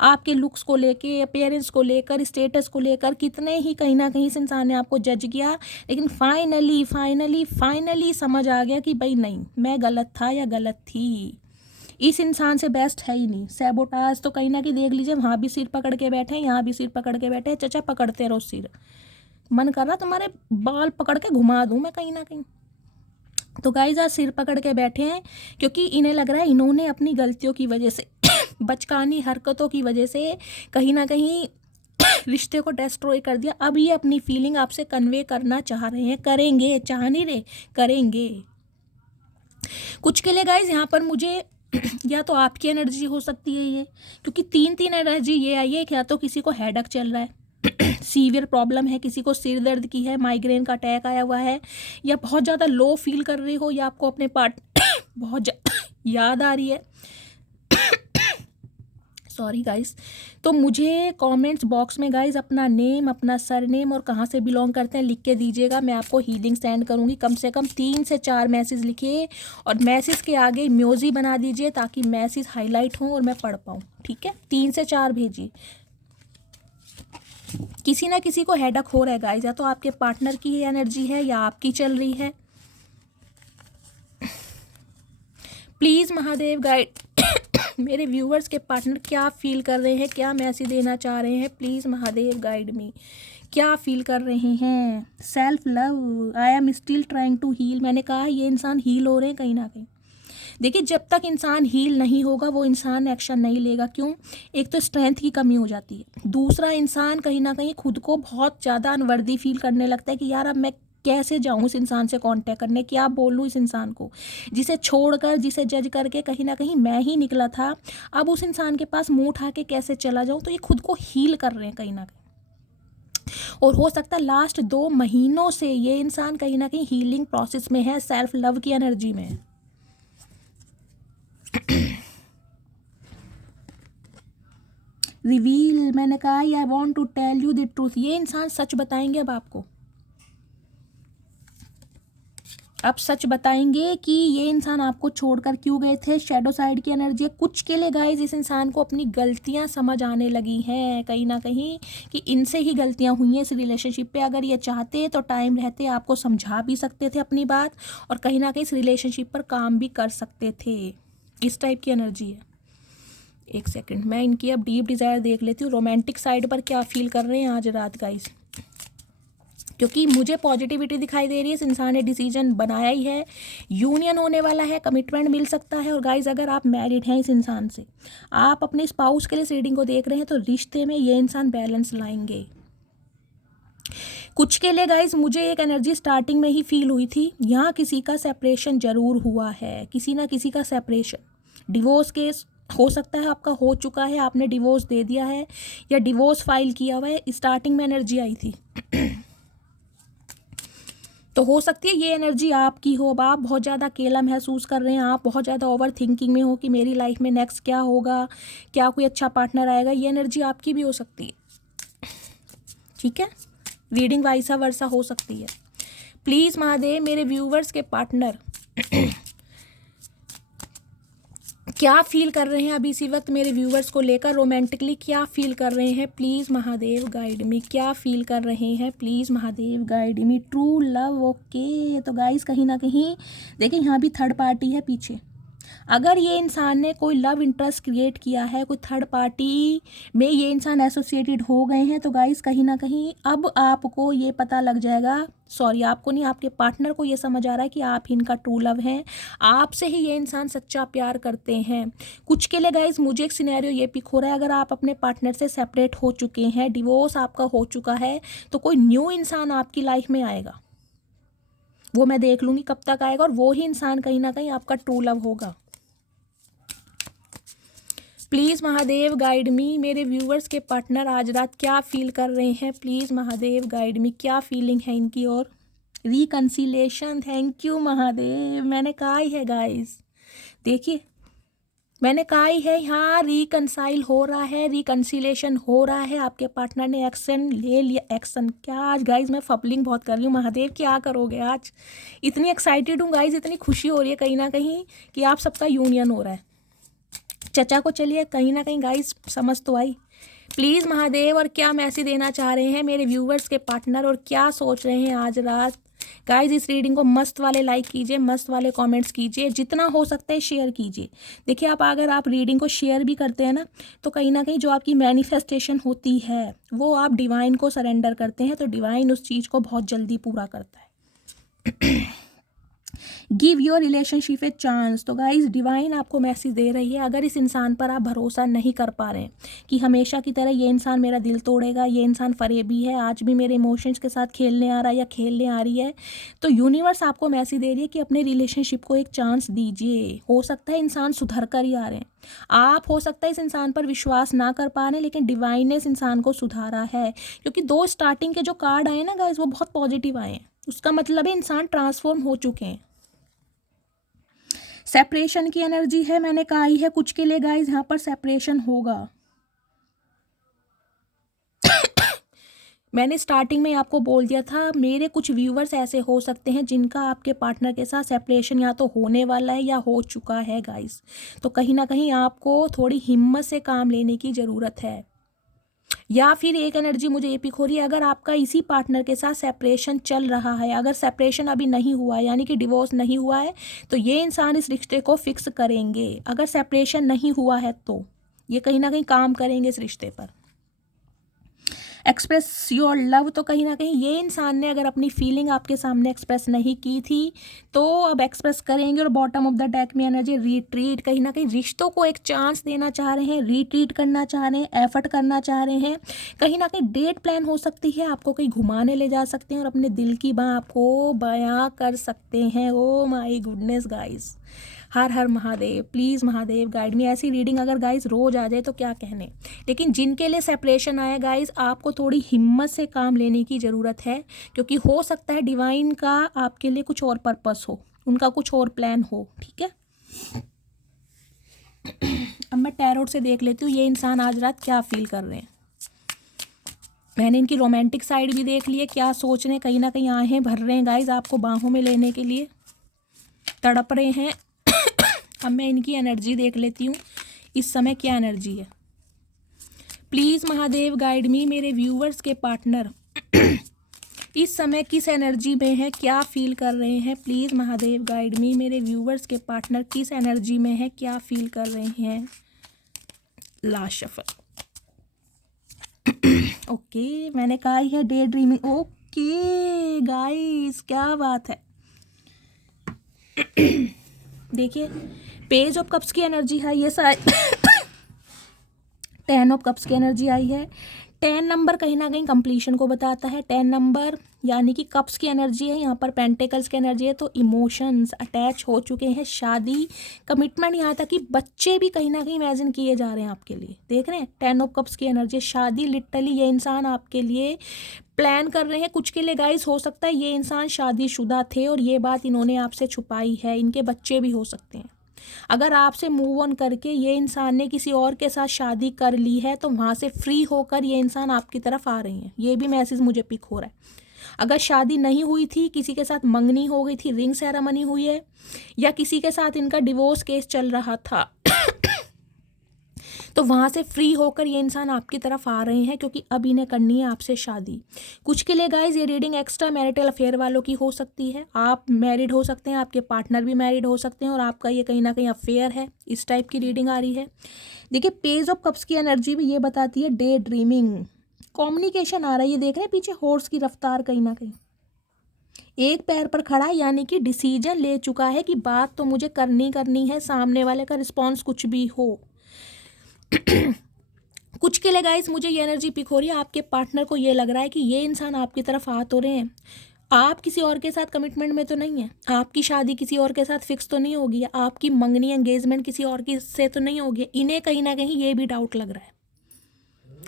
आपके लुक्स को लेके, अपीयरेंस को लेकर, स्टेटस को लेकर, कितने ही कहीं ना कहीं इस इंसान ने आपको जज किया, लेकिन फाइनली फाइनली फाइनली समझ आ गया कि भाई नहीं, मैं गलत था या गलत थी। इस इंसान से बेस्ट है ही नहीं। सैबोटाज तो कहीं ना कहीं देख लीजिए, वहाँ भी सिर पकड़ के बैठे हैं, यहाँ भी सिर पकड़ के बैठे हैं। चचा पकड़ते रहो सिर, मन कर रहा तुम्हारे बाल पकड़ के घुमा दूँ मैं कहीं ना कहीं। तो गाइस आज सिर पकड़ के बैठे हैं क्योंकि इन्हें लग रहा है इन्होंने अपनी गलतियों की वजह से बचकानी हरकतों की वजह से कहीं ना कहीं रिश्ते को डिस्ट्रॉय कर दिया। अब ये अपनी फीलिंग आपसे कन्वे करना चाह रहे हैं, करेंगे, चाह नहीं रहे, करेंगे। कुछ के लिए गाइज यहाँ पर मुझे या तो आपकी एनर्जी हो सकती है ये, क्योंकि तीन एनर्जी ये आई है कि या तो किसी को हेडेक चल रहा है सीवियर प्रॉब्लम है, किसी को सिर दर्द की है, माइग्रेन का अटैक आया हुआ है, या बहुत ज़्यादा लो फील कर रही हो, या आपको अपने पार्ट बहुत याद आ रही है सॉरी गाइस। तो मुझे कमेंट्स बॉक्स में गाइस अपना नेम, अपना सरनेम और कहाँ से बिलोंग करते हैं लिख के दीजिएगा। मैं आपको हीलिंग सेंड करूँगी। कम से कम 3 से 4 मैसेज लिखिए और मैसेज के आगे इमोजी बना दीजिए ताकि मैसेज हाईलाइट हो और मैं पढ़ पाऊँ, ठीक है। 3 से 4 भेजिए। किसी ना किसी को हेडेक हो रहा है गाइस, या तो आपके पार्टनर की एनर्जी है या आपकी चल रही है। प्लीज़ महादेव गाइड मेरे व्यूवर्स के पार्टनर क्या फील कर रहे हैं, क्या मैसेज देना चाह रहे हैं, प्लीज़ महादेव गाइड मी, क्या फील कर रहे हैं। Self love, I am still trying to heal. मैंने कहा ये इंसान हील हो रहे हैं कहीं ना कहीं। देखिए जब तक इंसान हील नहीं होगा वो इंसान एक्शन नहीं लेगा। क्यों? एक तो स्ट्रेंथ की कमी हो जाती है, दूसरा इंसान कहीं ना कहीं खुद को बहुत ज़्यादा अनवर्दी फील करने लगता है कि यार अब मैं कैसे जाऊँ इस इंसान से कांटेक्ट करने, क्या बोलूँ इस इंसान को, जिसे छोड़कर, जिसे जज करके कहीं ना कहीं मैं ही निकला था, अब उस इंसान के पास मुंह उठा के कैसे चला जाऊँ। तो ये खुद को हील कर रहे हैं कहीं ना कहीं, और हो सकता है लास्ट 2 महीनों से ये इंसान कहीं ना कहीं हीलिंग प्रोसेस में है, सेल्फ लव की एनर्जी में है। रिवील, मैंने कहा I want to tell you the truth. ये इंसान सच बताएंगे अब आपको। अब सच बताएंगे कि ये इंसान आपको छोड़कर क्यों गए थे। शैडो साइड की एनर्जी है कुछ के लिए गाइज। इस इंसान को अपनी गलतियां समझ आने लगी हैं कहीं ना कहीं कि इनसे ही गलतियां हुई हैं इस रिलेशनशिप पे। अगर ये चाहते तो टाइम रहते आपको समझा भी सकते थे अपनी बात, और कहीं ना कहीं इस रिलेशनशिप पर काम भी कर सकते थे। इस टाइप की एनर्जी है। एक सेकेंड, मैं इनकी अब डीप डिज़ायर देख लेती हूँ। रोमांटिक साइड पर क्या फील कर रहे हैं आज रात गाइज, क्योंकि मुझे पॉजिटिविटी दिखाई दे रही है। इस इंसान ने डिसीजन बनाया ही है, यूनियन होने वाला है, कमिटमेंट मिल सकता है। और गाइज अगर आप मैरिड हैं इस इंसान से, आप अपने स्पाउस के लिए इस रीडिंग को देख रहे हैं, तो रिश्ते में ये इंसान बैलेंस लाएंगे। कुछ के लिए गाइज मुझे एक एनर्जी स्टार्टिंग में ही फील हुई थी, यहाँ किसी का सेपरेशन जरूर हुआ है, किसी ना किसी का सेपरेशन। डिवोर्स केस हो सकता है आपका हो चुका है, आपने डिवोर्स दे दिया है या डिवोर्स फाइल किया हुआ है। स्टार्टिंग में एनर्जी आई थी तो हो सकती है ये एनर्जी आपकी हो। अब आप बहुत ज़्यादा अकेला महसूस कर रहे हैं, आप बहुत ज़्यादा ओवर थिंकिंग में हो कि मेरी लाइफ में नेक्स्ट क्या होगा, क्या कोई अच्छा पार्टनर आएगा। ये एनर्जी आपकी भी हो सकती है, ठीक है। रीडिंग वाइसा वर्सा हो सकती है। प्लीज़ महादेव मेरे व्यूवर्स के पार्टनर क्या फील कर रहे हैं अभी इसी वक्त मेरे व्यूवर्स को लेकर, रोमांटिकली क्या फील कर रहे हैं। प्लीज़ महादेव गाइड मी, क्या फील कर रहे हैं please Mahadev guide me. True love, okay. तो गाइस कहीं ना कहीं देखिए यहाँ भी थर्ड पार्टी है पीछे। अगर ये इंसान ने कोई लव इंटरेस्ट क्रिएट किया है, कोई थर्ड पार्टी में ये इंसान एसोसिएटेड हो गए हैं, तो गाइस कहीं ना कहीं अब आपको ये पता लग जाएगा, सॉरी आपको नहीं, आपके पार्टनर को ये समझ आ रहा है कि आप इनका ट्रू लव हैं, आपसे ही ये इंसान सच्चा प्यार करते हैं। कुछ के लिए गाइस मुझे एक सिनेरियो ये पिक हो रहा है, अगर आप अपने पार्टनर से सेपरेट हो चुके हैं, डिवोर्स आपका हो चुका है, तो कोई न्यू इंसान आपकी लाइफ में आएगा। वो मैं देख लूँगी कब तक आएगा, और वो ही इंसान कहीं ना कहीं आपका ट्रू लव होगा। प्लीज़ महादेव गाइड मी, मेरे व्यूवर्स के पार्टनर आज रात क्या फील कर रहे हैं। प्लीज़ महादेव गाइड मी, क्या फीलिंग है इनकी। और रिकन्सिलेशन, थैंक यू महादेव। मैंने कहा ही है गाइस, देखिए मैंने कहा ही है, यहाँ रिकन्साइल हो रहा है, रिकन्सिलेशन हो रहा है। आपके पार्टनर ने एक्शन ले लिया। एक्शन क्या, आज गाइज मैं फबलिंग बहुत कर रही हूँ। महादेव क्या करोगे आज, इतनी एक्साइटेड हूँ गाइज, इतनी खुशी हो रही है कहीं ना कहीं कि आप सबका यूनियन हो रहा है। चचा को चलिए कहीं ना कहीं गाइस समझ तो आई। प्लीज़ महादेव, और क्या मैसेज देना चाह रहे हैं मेरे व्यूवर्स के पार्टनर, और क्या सोच रहे हैं आज रात। गाइस इस रीडिंग को मस्त वाले लाइक कीजिए, मस्त वाले कमेंट्स कीजिए, जितना हो सकता है शेयर कीजिए। देखिए अगर आप रीडिंग को शेयर भी करते हैं ना, तो कहीं ना कहीं जो आपकी मैनिफेस्टेशन होती है वो आप डिवाइन को सरेंडर करते हैं, तो डिवाइन उस चीज़ को बहुत जल्दी पूरा करता है। Give your relationship a chance. तो गाइज डिवाइन आपको मैसेज दे रही है, अगर इस इंसान पर आप भरोसा नहीं कर पा रहे हैं कि हमेशा की तरह ये इंसान मेरा दिल तोड़ेगा, ये इंसान फरेबी है, आज भी मेरे इमोशंस के साथ खेलने आ रहा है या खेलने आ रही है, तो यूनिवर्स आपको मैसेज दे रही है कि अपने रिलेशनशिप को एक चांस दीजिए। हो सकता है इंसान सुधर कर ही आ रहे हैं, आप हो सकता है इस इंसान पर विश्वास ना कर पा रहे हैं, लेकिन डिवाइन ने इस इंसान को सुधारा है। क्योंकि दो स्टार्टिंग के जो कार्ड आए ना गाइज वो बहुत पॉजिटिव आए हैं, उसका मतलब है इंसान ट्रांसफॉर्म हो चुके हैं। सेपरेशन की एनर्जी है, मैंने कहा ही है कुछ के लिए गाइज यहाँ पर सेपरेशन होगा। मैंने स्टार्टिंग में आपको बोल दिया था, मेरे कुछ व्यूवर्स ऐसे हो सकते हैं जिनका आपके पार्टनर के साथ सेपरेशन या तो होने वाला है या हो चुका है गाइज। तो कहीं ना कहीं आपको थोड़ी हिम्मत से काम लेने की ज़रूरत है। या फिर एक एनर्जी मुझे ये पिक हो रही है, अगर आपका इसी पार्टनर के साथ सेपरेशन चल रहा है, अगर सेपरेशन अभी नहीं हुआ है यानी कि डिवोर्स नहीं हुआ है, तो ये इंसान इस रिश्ते को फिक्स करेंगे। अगर सेपरेशन नहीं हुआ है तो ये कहीं ना कहीं काम करेंगे इस रिश्ते पर। एक्सप्रेस योर लव, तो कहीं ना कहीं ये इंसान ने अगर अपनी फीलिंग आपके सामने एक्सप्रेस नहीं की थी तो अब एक्सप्रेस करेंगे। और बॉटम ऑफ द डेक में एनर्जी रिट्रीट, कहीं ना कहीं रिश्तों को एक चांस देना चाह रहे हैं, रिट्रीट करना चाह रहे हैं, एफर्ट करना चाह रहे हैं। कहीं ना कहीं डेट प्लान हो सकती है, आपको कहीं घुमाने ले जा सकते हैं और अपने दिल की बात आपको बयां कर सकते हैं। ओ माई गुडनेस गाइज, हर हर Mahadev. Please Mahadev guide me. ऐसी रीडिंग अगर गाइज रोज आ जाए तो क्या कहने। लेकिन जिनके लिए सेपरेशन आया गाइज, आपको थोड़ी हिम्मत से काम लेने की ज़रूरत है, क्योंकि हो सकता है डिवाइन का आपके लिए कुछ और पर्पस हो, उनका कुछ और प्लान हो, ठीक है। अब मैं टैरोट से देख लेती हूँ ये इंसान आज रात क्या फील कर रहे हैं। मैंने इनकी रोमांटिक साइड भी देख ली है, क्या सोच रहे हैं, कहीं ना कहीं आहें भर रहे हैं गाइज आपको बाहों में लेने के लिए। तड़प रहे हैं। अब मैं इनकी एनर्जी देख लेती हूँ, इस समय क्या एनर्जी है। प्लीज़ महादेव गाइड मी, मेरे व्यूवर्स के पार्टनर इस समय किस एनर्जी में है, क्या फील कर रहे हैं। प्लीज़ महादेव गाइड मी, मेरे व्यूवर्स के पार्टनर किस एनर्जी में है, क्या फील कर रहे हैं। Last shuffle. ओके, मैंने कहा ही है डे ड्रीमिंग। ओके गाइस, क्या बात है। देखिए, पेज ऑफ कप्स की एनर्जी है, ये सारे 10 ऑफ कप्स की एनर्जी आई है। 10 नंबर कहीं ना कहीं कंप्लीशन को बताता है। 10 नंबर यानी कि कप्स की एनर्जी है, यहाँ पर पेंटिकल्स की एनर्जी है, तो इमोशंस अटैच हो चुके हैं, शादी, कमिटमेंट, यहाँ तक कि बच्चे भी कहीं ना कहीं इमेजिन किए जा रहे हैं आपके लिए। देख रहे हैं 10 ऑफ कप्स की एनर्जी, शादी लिटरली ये इंसान आपके लिए प्लान कर रहे हैं। कुछ के लिए गाइस हो सकता है ये इंसान शादीशुदा थे और ये बात इन्होंने आपसे छुपाई है, इनके बच्चे भी हो सकते हैं। अगर आपसे मूव ऑन करके ये इंसान ने किसी और के साथ शादी कर ली है तो वहाँ से फ्री होकर ये इंसान आपकी तरफ आ रहे हैं, ये भी मैसेज मुझे पिक हो रहा है। अगर शादी नहीं हुई थी, किसी के साथ मंगनी हो गई थी, रिंग सेरेमनी हुई है, या किसी के साथ इनका डिवोर्स केस चल रहा था तो वहाँ से फ्री होकर ये इंसान आपकी तरफ आ रहे हैं, क्योंकि अब इन्हें करनी है आपसे शादी। कुछ के लिए गाइज ये रीडिंग एक्स्ट्रा मैरिटल अफेयर वालों की हो सकती है। आप मैरिड हो सकते हैं, आपके पार्टनर भी मैरिड हो सकते हैं और आपका ये कहीं ना कहीं अफेयर है, इस टाइप की रीडिंग आ रही है। देखिए, पेज ऑफ कप्स की एनर्जी भी ये बताती है डे ड्रीमिंग, कम्युनिकेशन आ रहा है। ये देख रहे हैं पीछे हॉर्स की रफ्तार, कहीं ना कहीं एक पैर पर खड़ा है, यानी कि डिसीजन ले चुका है कि बात तो मुझे करनी है, सामने वाले का रिस्पॉन्स कुछ भी हो। कुछ के लिए गाइस मुझे ये एनर्जी पिक हो रही है, आपके पार्टनर को ये लग रहा है कि ये इंसान आपकी तरफ आ तो रहे हैं, आप किसी और के साथ कमिटमेंट में तो नहीं है, आपकी शादी किसी और के साथ फिक्स तो नहीं होगी, आपकी मंगनी एंगेजमेंट किसी और की से तो नहीं होगी। इन्हें कहीं ना कहीं ये भी डाउट लग रहा है,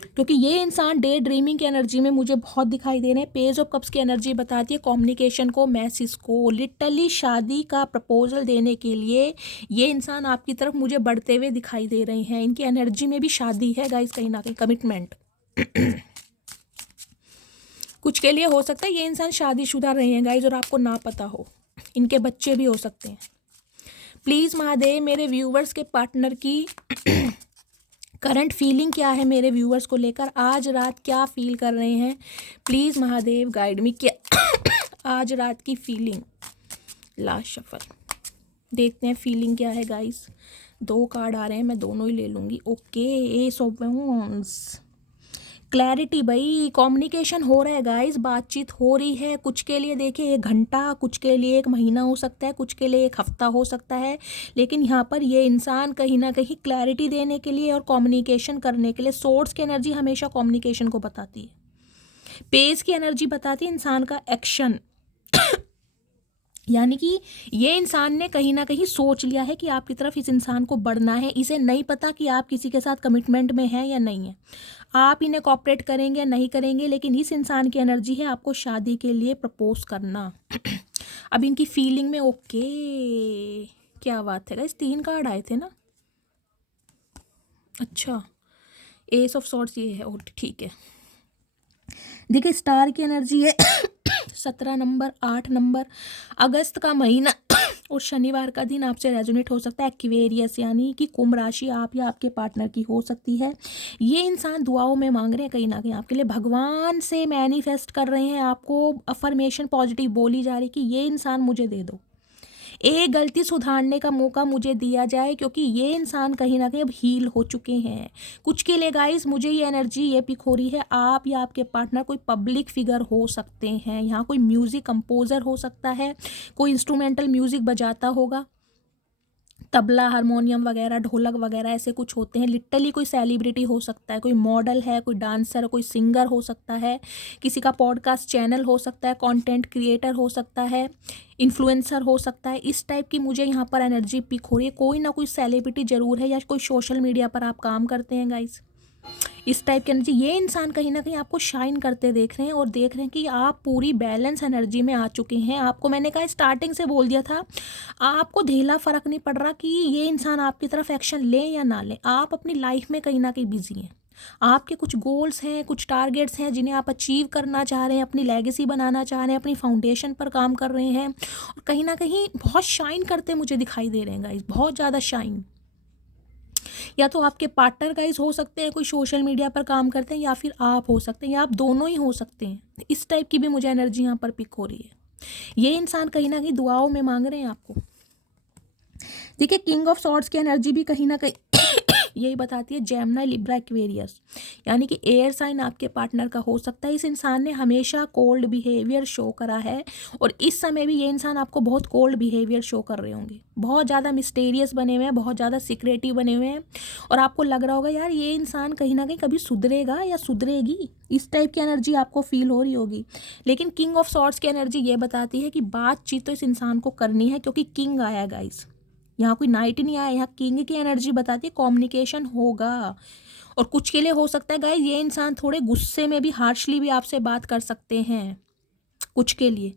क्योंकि ये इंसान डे ड्रीमिंग की एनर्जी में मुझे बहुत दिखाई दे रहे हैं। पेज ऑफ कप्स की एनर्जी बताती है कम्युनिकेशन को, मैसेज को, लिटरली शादी का प्रपोजल देने के लिए ये इंसान आपकी तरफ मुझे बढ़ते हुए दिखाई दे रहे हैं। इनकी एनर्जी में भी शादी है गाइस, कहीं ना कहीं कमिटमेंट। कुछ के लिए हो सकता है ये इंसान शादीशुदा रहे हैं गाइस और आपको ना पता हो, इनके बच्चे भी हो सकते हैं। प्लीज़ महादेव, मेरे व्यूवर्स के पार्टनर की करंट फीलिंग क्या है, मेरे व्यूअर्स को लेकर आज रात क्या फील कर रहे हैं। प्लीज़ महादेव गाइड मी, क्या आज रात की फीलिंग। लास्ट शफल, देखते हैं फीलिंग क्या है गाइस। 2 कार्ड आ रहे हैं, मैं दोनों ही ले लूँगी। Okay, S of wands, clarity भाई, कम्युनिकेशन हो रहा है गाइस, बातचीत हो रही है। कुछ के लिए देखिए 1 घंटा, कुछ के लिए 1 महीना हो सकता है, कुछ के लिए 1 हफ्ता हो सकता है, लेकिन यहाँ पर ये इंसान कहीं ना कहीं क्लैरिटी देने के लिए और कम्युनिकेशन करने के लिए, सोर्स की एनर्जी हमेशा कम्युनिकेशन को बताती है, पेज की एनर्जी बताती है इंसान का एक्शन। यानी कि ये इंसान ने कहीं ना कहीं सोच लिया है कि आपकी तरफ इस इंसान को बढ़ना है। इसे नहीं पता कि आप किसी के साथ कमिटमेंट में हैं या नहीं है, आप इन्हें कॉपरेट करेंगे या नहीं करेंगे, लेकिन इस इंसान की एनर्जी है आपको शादी के लिए प्रपोज करना। अब इनकी फीलिंग में ओके, क्या बात है गाइस, 3 कार्ड आए थे ना। अच्छा, एस ऑफ सॉर्ड्स ये है, ओके ठीक है। देखिए, स्टार की एनर्जी है 17 नंबर, 8 नंबर, अगस्त का महीना और शनिवार का दिन आपसे रेजोनेट हो सकता है। एक्वेरियस यानी कि कुंभ राशि आप या आपके पार्टनर की हो सकती है। ये इंसान दुआओं में मांग रहे हैं कहीं ना कहीं आपके लिए, भगवान से मैनिफेस्ट कर रहे हैं, आपको अफर्मेशन पॉजिटिव बोली जा रही कि ये इंसान मुझे दे दो, एक गलती सुधारने का मौका मुझे दिया जाए, क्योंकि ये इंसान कहीं ना कहीं अब हील हो चुके हैं। कुछ के लिए गाइस मुझे ये एनर्जी ये पिक हो रही है, आप या आपके पार्टनर कोई पब्लिक फिगर हो सकते हैं, यहाँ कोई म्यूज़िक कंपोज़र हो सकता है, कोई इंस्ट्रूमेंटल म्यूज़िक बजाता होगा, तबला, हारमोनियम वगैरह, ढोलक वगैरह ऐसे कुछ होते हैं। लिटरली कोई सेलिब्रिटी हो सकता है, कोई मॉडल है, कोई डांसर, कोई सिंगर हो सकता है, किसी का पॉडकास्ट चैनल हो सकता है, कंटेंट क्रिएटर हो सकता है, इन्फ्लुएंसर हो सकता है। इस टाइप की मुझे यहाँ पर एनर्जी पिक हो रही है, कोई ना कोई सेलिब्रिटी ज़रूर है, या कोई सोशल मीडिया पर आप काम करते हैं गाइस, इस टाइप की एनर्जी। ये इंसान कहीं ना कहीं आपको शाइन करते देख रहे हैं और देख रहे हैं कि आप पूरी बैलेंस एनर्जी में आ चुके हैं। आपको मैंने कहा स्टार्टिंग से बोल दिया था, आपको ढीला फर्क नहीं पड़ रहा कि ये इंसान आपकी तरफ एक्शन ले या ना ले, आप अपनी लाइफ में कहीं ना कहीं बिजी हैं, आपके कुछ गोल्स हैं, कुछ टारगेट्स हैं जिन्हें आप अचीव करना चाह रहे हैं, अपनी लेगेसी बनाना चाह रहे हैं, अपनी फाउंडेशन पर काम कर रहे हैं और कहीं ना कहीं बहुत शाइन करते मुझे दिखाई दे रहे हैं गाइस, बहुत ज़्यादा शाइन। या तो आपके पार्टनर गाइस हो सकते हैं, कोई सोशल मीडिया पर काम करते हैं, या फिर आप हो सकते हैं, या आप दोनों ही हो सकते हैं। इस टाइप की भी मुझे एनर्जी यहाँ पर पिक हो रही है। ये इंसान कहीं ना कहीं दुआओं में मांग रहे हैं आपको। देखिए किंग ऑफ सॉर्ड्स की एनर्जी भी कहीं ना कहीं यही बताती है जेमिनी, लिब्रा, एक्वेरियस, यानी कि एयर साइन आपके पार्टनर का हो सकता है। इस इंसान ने हमेशा कोल्ड बिहेवियर शो करा है और इस समय भी ये इंसान आपको बहुत कोल्ड बिहेवियर शो कर रहे होंगे, बहुत ज़्यादा मिस्टीरियस बने हुए हैं, बहुत ज़्यादा सीक्रेटिव बने हुए हैं और आपको लग रहा होगा यार ये इंसान कहीं ना कहीं कभी सुधरेगा या सुधरेगी, इस टाइप की एनर्जी आपको फील हो रही होगी। लेकिन किंग ऑफ सॉर्ड्स की एनर्जी ये बताती है कि बातचीत तो इस इंसान को करनी है, क्योंकि किंग आया गाइस, यहाँ कोई नाइट नहीं आया, यहाँ किंग की एनर्जी बताती है कम्युनिकेशन होगा। और कुछ के लिए हो सकता है गाइस ये इंसान थोड़े गुस्से में भी, हार्शली भी आपसे बात कर सकते हैं। कुछ के लिए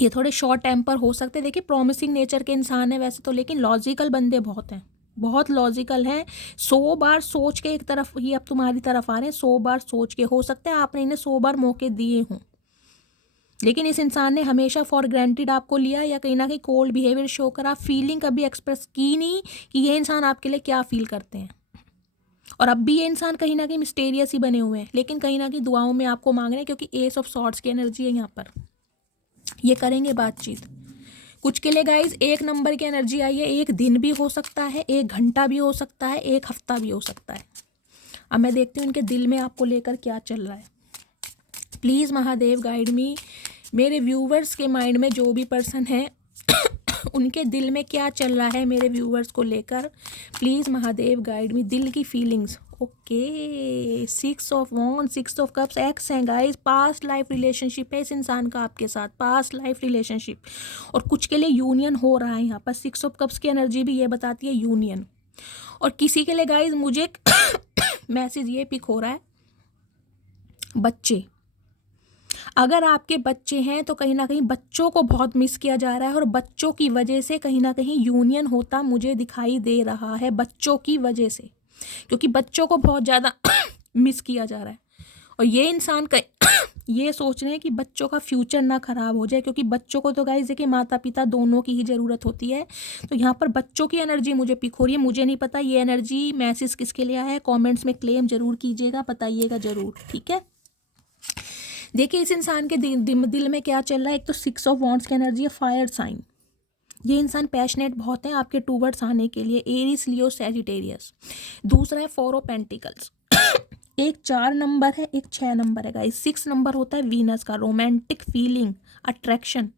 ये थोड़े शॉर्ट टेम्पर हो सकते हैं। देखिए प्रॉमिसिंग नेचर के इंसान है वैसे तो, लेकिन लॉजिकल बंदे बहुत हैं, बहुत लॉजिकल हैं। 100 बार सोच के एक तरफ ही अब तुम्हारी तरफ आ रहे हैं, 100 बार सोच के। हो सकता है आपने इन्हें 100 बार मौके दिए हों, लेकिन इस इंसान ने हमेशा फॉर ग्रांटेड आपको लिया या कहीं ना कहीं कोल्ड बिहेवियर शो करा, फीलिंग कभी एक्सप्रेस की नहीं कि ये इंसान आपके लिए क्या फील करते हैं। और अब भी ये इंसान कहीं ना कहीं मिस्टेरियस ही बने हुए हैं, लेकिन कहीं ना कहीं दुआओं में आपको मांग रहे हैं, क्योंकि एस ऑफ सॉर्ड्स की एनर्जी है यहाँ पर। ये करेंगे बातचीत। कुछ के लिए गाइज 1 नंबर की एनर्जी आई है, 1 दिन भी हो सकता है, 1 घंटा भी हो सकता है, 1 हफ्ता भी हो सकता है। अब मैं देखती हूँ इनके दिल में आपको लेकर क्या चल रहा है। प्लीज़ महादेव गाइड मी, मेरे व्यूवर्स के माइंड में जो भी पर्सन है उनके दिल में क्या चल रहा है मेरे व्यूवर्स को लेकर, प्लीज़ महादेव गाइड मी, दिल की feelings. Okay 6 of wands, 6 of cups, x हैं गाइस, पास्ट लाइफ रिलेशनशिप है इस इंसान का आपके साथ, पास्ट लाइफ रिलेशनशिप। और कुछ के लिए यूनियन हो रहा है यहाँ पर, 6 ऑफ कप्स की एनर्जी भी ये बताती है यूनियन। और किसी के लिए गाइस मुझे मैसेज ये पिक हो रहा है, बच्चे, अगर आपके बच्चे हैं तो कहीं ना कहीं बच्चों को बहुत मिस किया जा रहा है और बच्चों की वजह से कहीं ना कहीं यूनियन होता मुझे दिखाई दे रहा है, बच्चों की वजह से, क्योंकि बच्चों को बहुत ज़्यादा मिस किया जा रहा है। और ये इंसान का ये सोच रहे हैं कि बच्चों का फ्यूचर ना ख़राब हो जाए, क्योंकि बच्चों को तो गाइस देखिए माता पिता दोनों की ही ज़रूरत होती है। तो यहाँ पर बच्चों की एनर्जी मुझे पिक हो रही है। मुझे नहीं पता ये एनर्जी मैसेज किसके लिए आया है, कमेंट्स में क्लेम जरूर कीजिएगा, बताइएगा ज़रूर, ठीक है। देखिए इस इंसान के दिल में क्या चल रहा है। एक तो 6 ऑफ वॉन्ड्स की एनर्जी है, फायर साइन। ये इंसान पैशनेट बहुत है आपके टूवर्ड्स आने के लिए, एरीज, लियो, सैजिटेरियस। दूसरा है 4 ऑफ पेंटिकल्स। एक 4 नंबर है, एक 6 नंबर है गाइस। 6 नंबर होता है वीनस का, romantic feeling, attraction,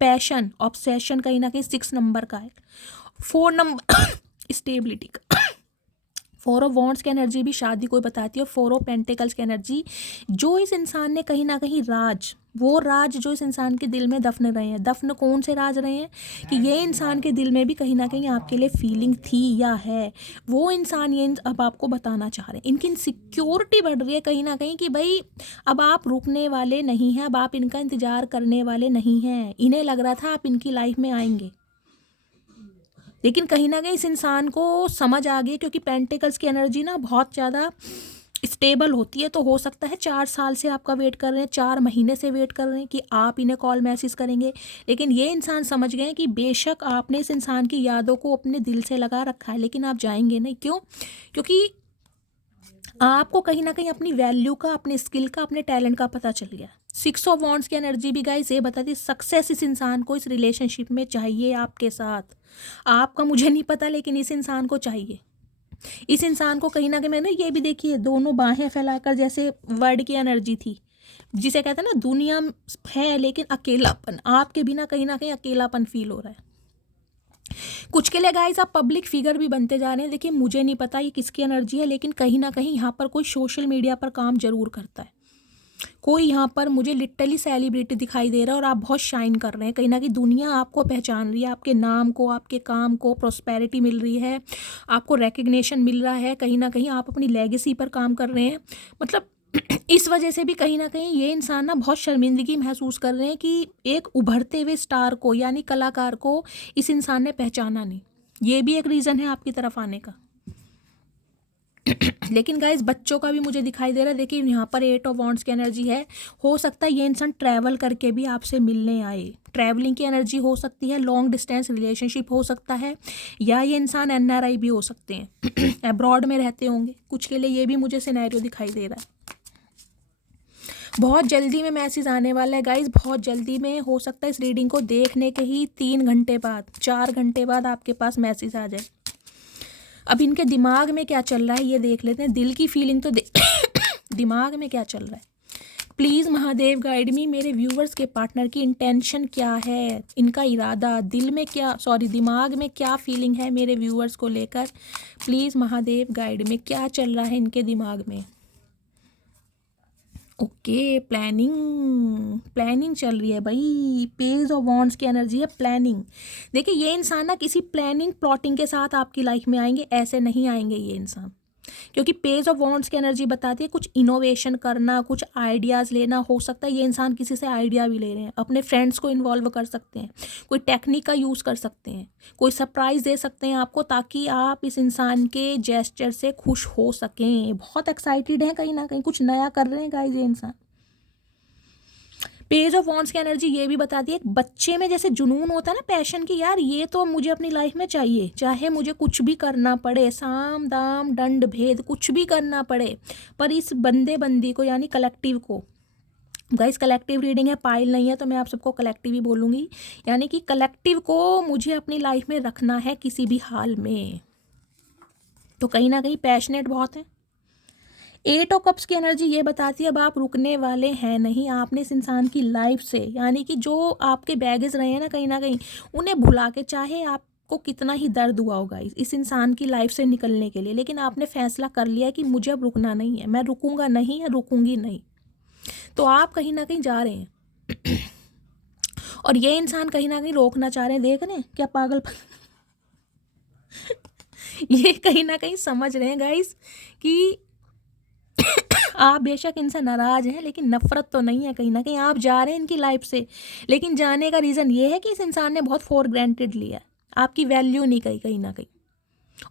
passion, obsession, कहीं ना कहीं 6 नंबर का है। 4 नंबर स्टेबिलिटी का। 4 ऑफ वॉन्ड्स की एनर्जी भी शादी को बताती है। 4 ऑफ पेंटिकल्स की एनर्जी, जो इस इंसान ने कहीं ना कहीं राज, वो राज जो इस इंसान के दिल में दफन रहे हैं, दफन कौन से राज रहे हैं कि ये इंसान के दिल में भी कहीं ना कहीं आपके लिए फीलिंग थी या है, वो इंसान ये अब आपको बताना चाह रहे हैं। इनकी इनसिक्योरिटी बढ़ रही है कहीं ना कहीं कि भाई अब आप रुकने वाले नहीं हैं, अब आप इनका इंतजार करने वाले नहीं हैं। इन्हें लग रहा था आप इनकी लाइफ में आएंगे, लेकिन कहीं ना कहीं इस इंसान को समझ आ गई, क्योंकि पेंटिकल्स की एनर्जी ना बहुत ज़्यादा स्टेबल होती है। तो हो सकता है 4 साल से आपका वेट कर रहे हैं, 4 महीने से वेट कर रहे हैं कि आप इन्हें कॉल मैसेज करेंगे, लेकिन ये इंसान समझ गए कि बेशक आपने इस इंसान की यादों को अपने दिल से लगा रखा है, लेकिन आप जाएंगे नहीं। क्यों? क्योंकि आपको कहीं ना कहीं अपनी वैल्यू का, अपने स्किल का, अपने टैलेंट का पता चल गया। 6 ऑफ वॉन्ड्स की एनर्जी भी गाइस ये बताती है सक्सेस इस इंसान को इस रिलेशनशिप में चाहिए आपके साथ। आपका मुझे नहीं पता, लेकिन इस इंसान को चाहिए। इस इंसान को कहीं ना कहीं, मैंने ये भी देखिए दोनों बाहें फैलाकर, जैसे वर्ड की एनर्जी थी जिसे कहते हैं ना दुनिया है लेकिन अकेलापन, आपके बिना कहीं ना कहीं अकेलापन फील हो रहा है। कुछ के लिए गाइस आप पब्लिक फिगर भी बनते जा रहे हैं। देखिए मुझे नहीं पता ये किसकी एनर्जी है, लेकिन कहीं ना कहीं यहाँ पर कोई सोशल मीडिया पर काम जरूर करता है, कोई यहाँ पर मुझे लिटरली सेलिब्रिटी दिखाई दे रहा है और आप बहुत शाइन कर रहे हैं। कहीं ना कहीं दुनिया आपको पहचान रही है, आपके नाम को, आपके काम को प्रॉस्पेरिटी मिल रही है, आपको रिकग्निशन मिल रहा है। कहीं ना कहीं आप अपनी लेगेसी पर काम कर रहे हैं। मतलब इस वजह से भी कहीं ना कहीं ये इंसान ना बहुत शर्मिंदगी महसूस कर रहे हैं कि एक उभरते हुए स्टार को, यानी कलाकार को, इस इंसान ने पहचाना नहीं। ये भी एक रीज़न है आपकी तरफ आने का। लेकिन गाइज बच्चों का भी मुझे दिखाई दे रहा है। देखिए यहाँ पर 8 ऑफ वॉन्ड्स की एनर्जी है। हो सकता है ये इंसान ट्रैवल करके भी आपसे मिलने आए, ट्रैवलिंग की एनर्जी हो सकती है, लॉन्ग डिस्टेंस रिलेशनशिप हो सकता है, या ये इंसान एनआरआई भी हो सकते हैं अब्रॉड में रहते होंगे कुछ के लिए, ये भी मुझे सिनेरियो दिखाई दे रहा है। बहुत जल्दी में मैसेज आने वाला है गाइज, बहुत जल्दी में। हो सकता है इस रीडिंग को देखने के ही 3 घंटे बाद, 4 घंटे बाद आपके पास मैसेज आ जाए। अब इनके दिमाग में क्या चल रहा है ये देख लेते हैं। दिल की फीलिंग तो दिमाग में क्या चल रहा है, प्लीज़ महादेव गाइड मी। मेरे व्यूवर्स के पार्टनर की इंटेंशन क्या है, इनका इरादा, दिल में क्या, दिमाग में क्या फीलिंग है मेरे व्यूवर्स को लेकर। प्लीज़ महादेव गाइड में क्या चल रहा है इनके दिमाग में। ओके, प्लानिंग चल रही है भाई। पेज ऑफ वॉन्ड्स की एनर्जी है प्लानिंग। देखिए ये इंसान ना किसी प्लानिंग प्लॉटिंग के साथ आपकी लाइफ में आएंगे, ऐसे नहीं आएंगे ये इंसान, क्योंकि पेज ऑफ वॉन्ड्स की एनर्जी बताती है कुछ इनोवेशन करना, कुछ आइडियाज़ लेना। हो सकता है ये इंसान किसी से आइडिया भी ले रहे हैं, अपने फ्रेंड्स को इन्वॉल्व कर सकते हैं, कोई टेक्निक का यूज़ कर सकते हैं, कोई सरप्राइज़ दे सकते हैं आपको, ताकि आप इस इंसान के जेस्चर से खुश हो सकें। बहुत एक्साइटेड हैं, कहीं ना कहीं कुछ नया कर रहे हैं गाइस ये इंसान। पेज ऑफ वॉन्ड्स की एनर्जी ये भी बताती है एक बच्चे में जैसे जुनून होता है ना, पैशन की, यार ये तो मुझे अपनी लाइफ में चाहिए, चाहे मुझे कुछ भी करना पड़े, साम दाम दंड भेद कुछ भी करना पड़े, पर इस बंदी को यानी कलेक्टिव को, गाइस कलेक्टिव रीडिंग है, पाइल नहीं है, तो मैं आप सबको कलेक्टिव ही बोलूँगी, यानी कि कलेक्टिव को मुझे अपनी लाइफ में रखना है किसी भी हाल में। तो कहीं ना कहीं पैशनेट बहुत है। 8 ऑफ कप्स की एनर्जी ये बताती है अब आप रुकने वाले हैं नहीं, आपने इस इंसान की लाइफ से, यानी कि जो आपके बैगेज रहे हैं ना कहीं उन्हें भुला के, चाहे आपको कितना ही दर्द हुआ होगा इस इंसान की लाइफ से निकलने के लिए, लेकिन आपने फैसला कर लिया कि मुझे अब रुकना नहीं है, मैं रुकूंगा नहीं या रुकूंगी नहीं। तो आप कहीं ना कहीं जा रहे हैं और ये इंसान कहीं ना कहीं रोकना चाह रहे हैं। देख रहे हैं क्या पागल ये कहीं ना कहीं समझ रहे हैं गाइस कि आप बेशक इनसे नाराज हैं, लेकिन नफरत तो नहीं है। कहीं ना कहीं आप जा रहे हैं इनकी लाइफ से, लेकिन जाने का रीज़न ये है कि इस इंसान ने बहुत फॉर ग्रांटेड लिया, आपकी वैल्यू नहीं कही कहीं ना कहीं,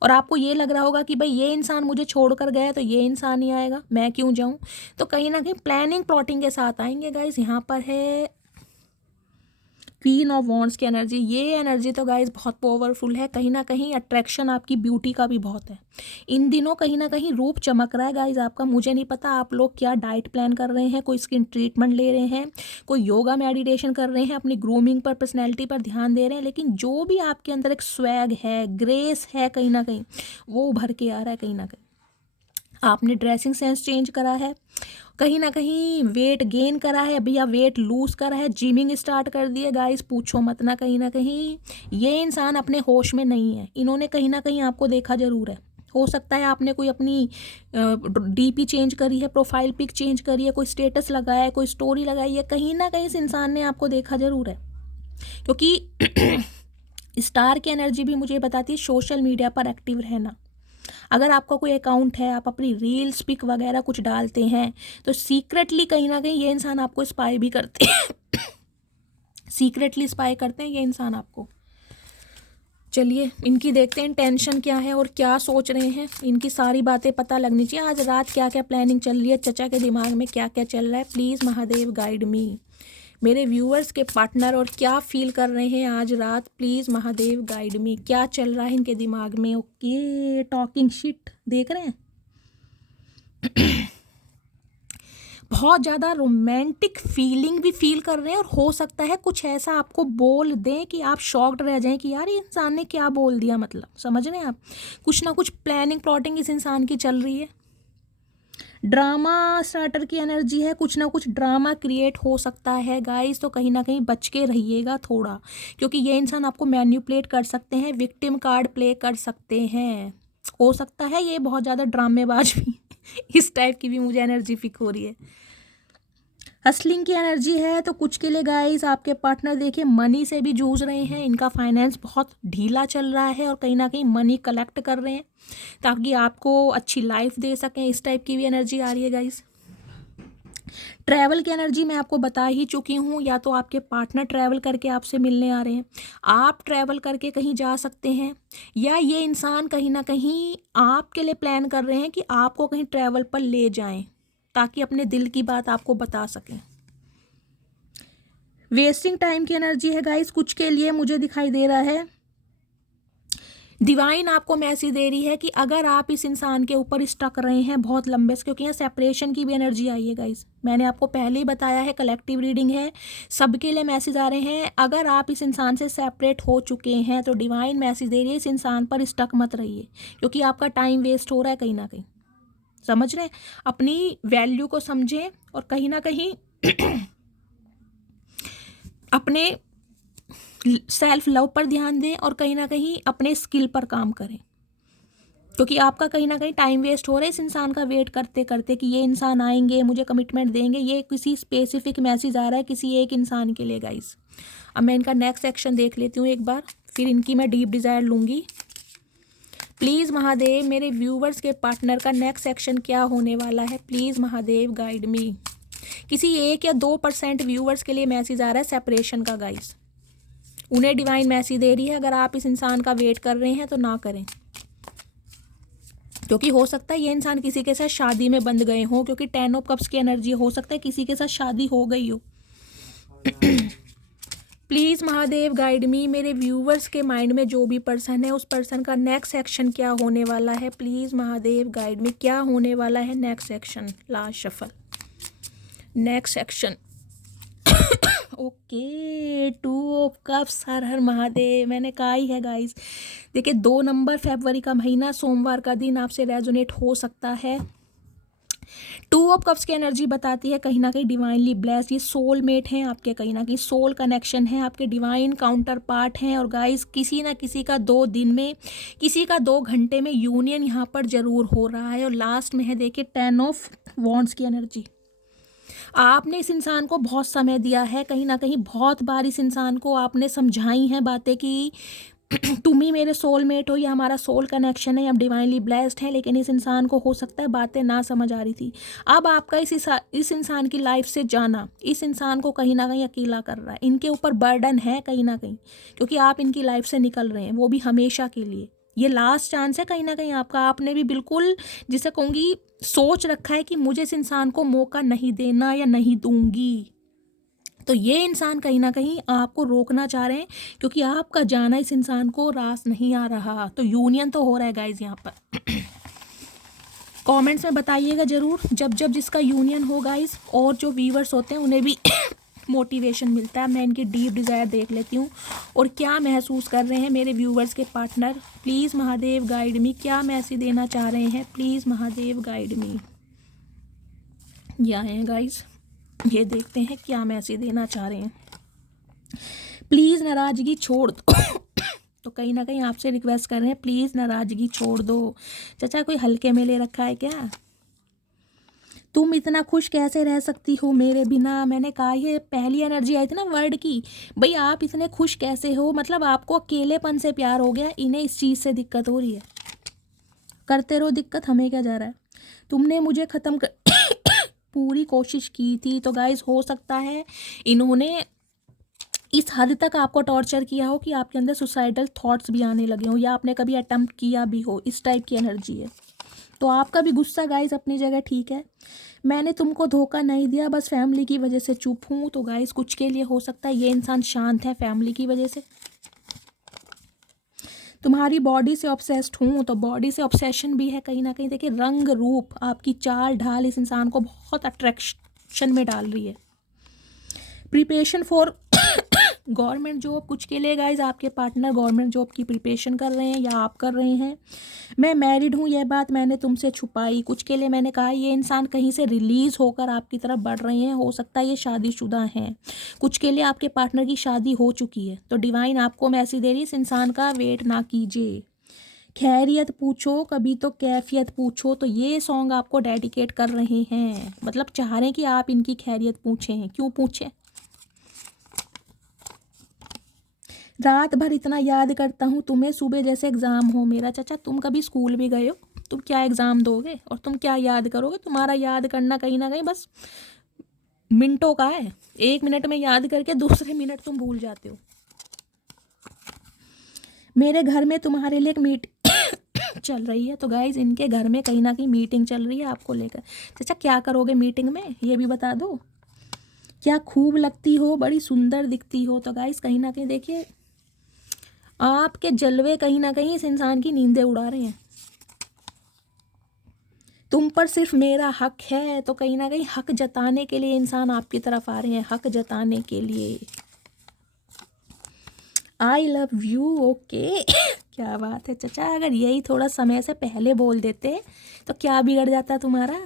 और आपको ये लग रहा होगा कि भाई ये इंसान मुझे छोड़कर गया तो ये इंसान ही आएगा, मैं क्यों जाऊं। तो कहीं ना कहीं प्लानिंग प्लॉटिंग के साथ आएंगे गाइस। यहाँ पर है क्वीन ऑफ वॉन्ड्स की एनर्जी। ये एनर्जी तो गाइस बहुत पावरफुल है, कहीं ना कहीं अट्रैक्शन आपकी ब्यूटी का भी बहुत है इन दिनों, कहीं ना कहीं रूप चमक रहा है गाइस आपका। मुझे नहीं पता आप लोग क्या डाइट प्लान कर रहे हैं, कोई स्किन ट्रीटमेंट ले रहे हैं, कोई योगा मेडिटेशन कर रहे हैं, अपनी ग्रूमिंग पर, पर्सनैलिटी पर ध्यान दे रहे हैं, लेकिन जो भी आपके अंदर एक स्वैग है, ग्रेस है, कहीं ना कहीं वो उभर के आ रहा है। कहीं ना कहीं आपने ड्रेसिंग सेंस चेंज करा है, कहीं ना कहीं वेट गेन करा है अभी, या वेट लूज करा है, जिमिंग स्टार्ट कर दिया गाइस, पूछो मत ना। कहीं ना कहीं ये इंसान अपने होश में नहीं है, इन्होंने कहीं ना कहीं आपको देखा जरूर है। हो सकता है आपने कोई अपनी डीपी चेंज करी है, प्रोफाइल पिक चेंज करी है, कोई स्टेटस लगाया है, कोई स्टोरी लगाई है, कहीं ना कहीं इस इंसान ने आपको देखा जरूर है। क्योंकि स्टार की एनर्जी भी मुझे बताती है सोशल मीडिया पर एक्टिव रहना। अगर आपका कोई अकाउंट है, आप अपनी रील्स पिक वगैरह कुछ डालते हैं, तो सीक्रेटली कहीं ना कहीं ये इंसान आपको स्पाई भी करते हैं सीक्रेटली स्पाई करते हैं ये इंसान आपको। चलिए इनकी देखते हैं टेंशन क्या है और क्या सोच रहे हैं, इनकी सारी बातें पता लगनी चाहिए। आज रात क्या क्या प्लानिंग चल रही है, चचा के दिमाग में क्या क्या चल रहा है, प्लीज़ महादेव गाइड मी। मेरे व्यूअर्स के पार्टनर और क्या फील कर रहे हैं आज रात, प्लीज़ महादेव गाइड मी। क्या चल रहा है इनके दिमाग में। ओके, टॉकिंग शिट देख रहे हैं बहुत ज़्यादा रोमांटिक फीलिंग भी फील कर रहे हैं, और हो सकता है कुछ ऐसा आपको बोल दें कि आप शॉक्ड रह जाएं कि यार ये इंसान ने क्या बोल दिया। मतलब समझ रहे हैं आप, कुछ ना कुछ प्लानिंग प्लॉटिंग इस इंसान की चल रही है। ड्रामा स्टार्टर की एनर्जी है, कुछ ना कुछ ड्रामा क्रिएट हो सकता है गाइस, तो कहीं ना कहीं बच के रहिएगा थोड़ा, क्योंकि ये इंसान आपको मैन्युपुलेट कर सकते हैं, विक्टिम कार्ड प्ले कर सकते हैं। हो सकता है ये बहुत ज़्यादा ड्रामेबाज भी इस टाइप की भी मुझे एनर्जी फिक हो रही है। हसलिंग की एनर्जी है, तो कुछ के लिए गाइस आपके पार्टनर देखिए मनी से भी जूझ रहे हैं, इनका फाइनेंस बहुत ढीला चल रहा है, और कहीं ना कहीं मनी कलेक्ट कर रहे हैं ताकि आपको अच्छी लाइफ दे सकें। इस टाइप की भी एनर्जी आ रही है गाइस। ट्रैवल की एनर्जी मैं आपको बता ही चुकी हूँ, या तो आपके पार्टनर ट्रैवल करके आपसे मिलने आ रहे हैं, आप ट्रैवल करके कहीं जा सकते हैं, या ये इंसान कहीं ना कहीं आपके लिए प्लान कर रहे हैं कि आपको कहीं ट्रैवल पर ले जाएं ताकि अपने दिल की बात आपको बता सकें। वेस्टिंग टाइम की एनर्जी है गाइस कुछ के लिए, मुझे दिखाई दे रहा है डिवाइन आपको मैसेज दे रही है कि अगर आप इस इंसान के ऊपर स्टक रहे हैं बहुत लंबे से, क्योंकि यहाँ सेपरेशन की भी एनर्जी आई है गाइस, मैंने आपको पहले ही बताया है कलेक्टिव रीडिंग है, सबके लिए मैसेज आ रहे हैं। अगर आप इस इंसान से सेपरेट हो चुके हैं तो डिवाइन मैसेज दे रही है इस इंसान पर स्टक मत रहिए, क्योंकि आपका टाइम वेस्ट हो रहा है कहीं ना कहीं। समझ रहे हैं? अपनी वैल्यू को समझें और कहीं ना कहीं अपने सेल्फ लव पर ध्यान दें और कहीं ना कहीं अपने स्किल पर काम करें, क्योंकि आपका कहीं ना कहीं टाइम वेस्ट हो रहा है इस इंसान का वेट करते करते कि ये इंसान आएंगे मुझे कमिटमेंट देंगे। ये किसी स्पेसिफिक मैसेज आ रहा है किसी एक इंसान के लिए गाइस। अब मैं इनका नेक्स्ट सेक्शन देख लेती हूँ एक बार, फिर इनकी मैं डीप डिज़ायर लूँगी। प्लीज़ महादेव मेरे व्यूवर्स के पार्टनर का नेक्स्ट सेक्शन क्या होने वाला है, प्लीज़ महादेव गाइड मी। किसी 1 या 2% व्यूवर्स के लिए मैसेज आ रहा है सेपरेशन का गाइस, उन्हें डिवाइन मैसेज दे रही है अगर आप इस इंसान का वेट कर रहे हैं तो ना करें, क्योंकि हो सकता है ये इंसान किसी के साथ शादी में बंध गए हो, क्योंकि 10 ऑफ कप्स की एनर्जी, हो सकता है किसी के साथ शादी हो गई हो। प्लीज़ महादेव गाइड मी, मेरे व्यूवर्स के माइंड में जो भी पर्सन है उस पर्सन का नेक्स्ट सेक्शन क्या होने वाला है, प्लीज़ महादेव गाइड मी, क्या होने वाला है next section. Last shuffle, next section. Okay 2 of cups, हर हर महादेव। मैंने कहा ही है गाइस, देखिए 2 नंबर फरवरी का महीना सोमवार का दिन आपसे रेजोनेट हो सकता है। 2 ऑफ कप्स की एनर्जी बताती है कहीं ना कहीं डिवाइनली ब्लेस्ड, ये सोलमेट हैं आपके, कहीं ना कहीं सोल कनेक्शन है आपके, डिवाइन काउंटर पार्ट हैं। और गाइस किसी ना किसी का 2 दिन में, किसी का 2 घंटे में यूनियन यहाँ पर जरूर हो रहा है। और लास्ट में है देखिए 10 ऑफ वॉन्ड्स की एनर्जी। आपने इस इंसान को बहुत समय दिया है, कहीं ना कहीं बहुत बार इस इंसान को आपने समझाई हैं बातें कि तुम ही मेरे सोलमेट हो, या हमारा सोल कनेक्शन है, हम डिवाइनली ब्लेस्ड हैं, लेकिन इस इंसान को हो सकता है बातें ना समझ आ रही थी। अब आपका इस इंसान की लाइफ से जाना इस इंसान को कहीं ना कहीं अकेला कर रहा है, इनके ऊपर बर्डन है कहीं ना कहीं, क्योंकि आप इनकी लाइफ से निकल रहे हैं, वो भी हमेशा के लिए। ये लास्ट चांस है कहीं ना कहीं आपका, आपने भी बिल्कुल जिसे कहूँगी सोच रखा है कि मुझे इस इंसान को मौका नहीं देना या नहीं दूंगी। तो ये इंसान कहीं ना कहीं आपको रोकना चाह रहे हैं, क्योंकि आपका जाना इस इंसान को रास नहीं आ रहा। तो यूनियन तो हो रहा है गाइज यहाँ पर। कमेंट्स में बताइएगा ज़रूर, जब जब जिसका यूनियन हो गाइज, और जो व्यूअर्स होते हैं उन्हें भी मोटिवेशन मिलता है। मैं इनकी डीप डिज़ायर देख लेती हूँ और क्या महसूस कर रहे हैं मेरे व्यूवर्स के पार्टनर। प्लीज़ महादेव गाइड मी, क्या मैसेज देना चाह रहे हैं, प्लीज़ महादेव गाइड मी। यहाँ हैं गाइज, ये देखते हैं क्या मैसेज देना चाह रहे हैं। प्लीज़ नाराज़गी छोड़ दो। तो कहीं ना कहीं आपसे रिक्वेस्ट कर रहे हैं प्लीज़ नाराज़गी छोड़ दो। चाचा कोई हल्के में ले रखा है क्या? तुम इतना खुश कैसे रह सकती हो मेरे बिना? मैंने कहा ये पहली एनर्जी आई थी ना वर्ड की, भाई आप इतने खुश कैसे हो, मतलब आपको अकेलेपन से प्यार हो गया, इन्हें इस चीज़ से दिक्कत हो रही है। करते रहो दिक्कत, हमें क्या जा रहा है। तुमने मुझे ख़त्म कर पूरी कोशिश की थी। तो गाइज हो सकता है इन्होंने इस हद तक आपको टॉर्चर किया हो कि आपके अंदर सुसाइडल थॉट्स भी आने लगे हो, या आपने कभी अटेम्प्ट किया भी हो, इस टाइप की एनर्जी है। तो आपका भी गुस्सा गाइज अपनी जगह ठीक है। मैंने तुमको धोखा नहीं दिया, बस फैमिली की वजह से चुप हूँ। तो गाइज कुछ के लिए हो सकता है ये इंसान शांत है फैमिली की वजह से। तुम्हारी बॉडी से ऑब्सेस्ड हूँ, तो बॉडी से ऑब्सेशन भी है कहीं ना कहीं। देखिए रंग रूप आपकी चाल ढाल इस इंसान को बहुत अट्रैक्शन में डाल रही है। प्रिपरेशन फॉर गवर्नमेंट जॉब, कुछ के लिए गाइज आपके पार्टनर गवर्नमेंट जॉब की प्रिपरेशन कर रहे हैं या आप कर रहे हैं। मैं मैरिड हूँ, यह बात मैंने तुमसे छुपाई। कुछ के लिए मैंने कहा ये इंसान कहीं से रिलीज़ होकर आपकी तरफ बढ़ रहे हैं, हो सकता है ये शादीशुदा हैं। कुछ के लिए आपके पार्टनर की शादी हो चुकी है। तो डिवाइन आपको मैसेज दे रही है इस इंसान का वेट ना कीजिए, खैरियत पूछो कभी तो कैफियत पूछो। तो ये सॉन्ग आपको डेडिकेट कर रहे हैं, मतलब चाह रहे हैं कि आप इनकी खैरियत पूछें। क्यों पूछें? रात भर इतना याद करता हूँ तुम्हें, सुबह जैसे एग्ज़ाम हो मेरा। चाचा तुम कभी स्कूल भी गए हो? तुम क्या एग्ज़ाम दोगे और तुम क्या याद करोगे? तुम्हारा याद करना कहीं ना कहीं बस मिनटों का है, 1 मिनट में याद करके दूसरे मिनट तुम भूल जाते हो। मेरे घर में तुम्हारे लिए एक मीटिंग चल रही है। तो गाइज इनके घर में कहीं ना कहीं मीटिंग चल रही है आपको लेकर। चाचा क्या करोगे मीटिंग में, ये भी बता दो। क्या खूब लगती हो, बड़ी सुंदर दिखती हो। तो गाइज कहीं ना कहीं देखिए आपके जलवे कहीं ना कहीं इस इंसान की नींदें उड़ा रहे हैं। तुम पर सिर्फ मेरा हक है, तो कहीं ना कहीं हक जताने के लिए इंसान आपकी तरफ आ रहे हैं, हक जताने के लिए। I love you, okay. क्या बात है चचा, अगर यही थोड़ा समय से पहले बोल देते तो क्या बिगड़ जाता तुम्हारा।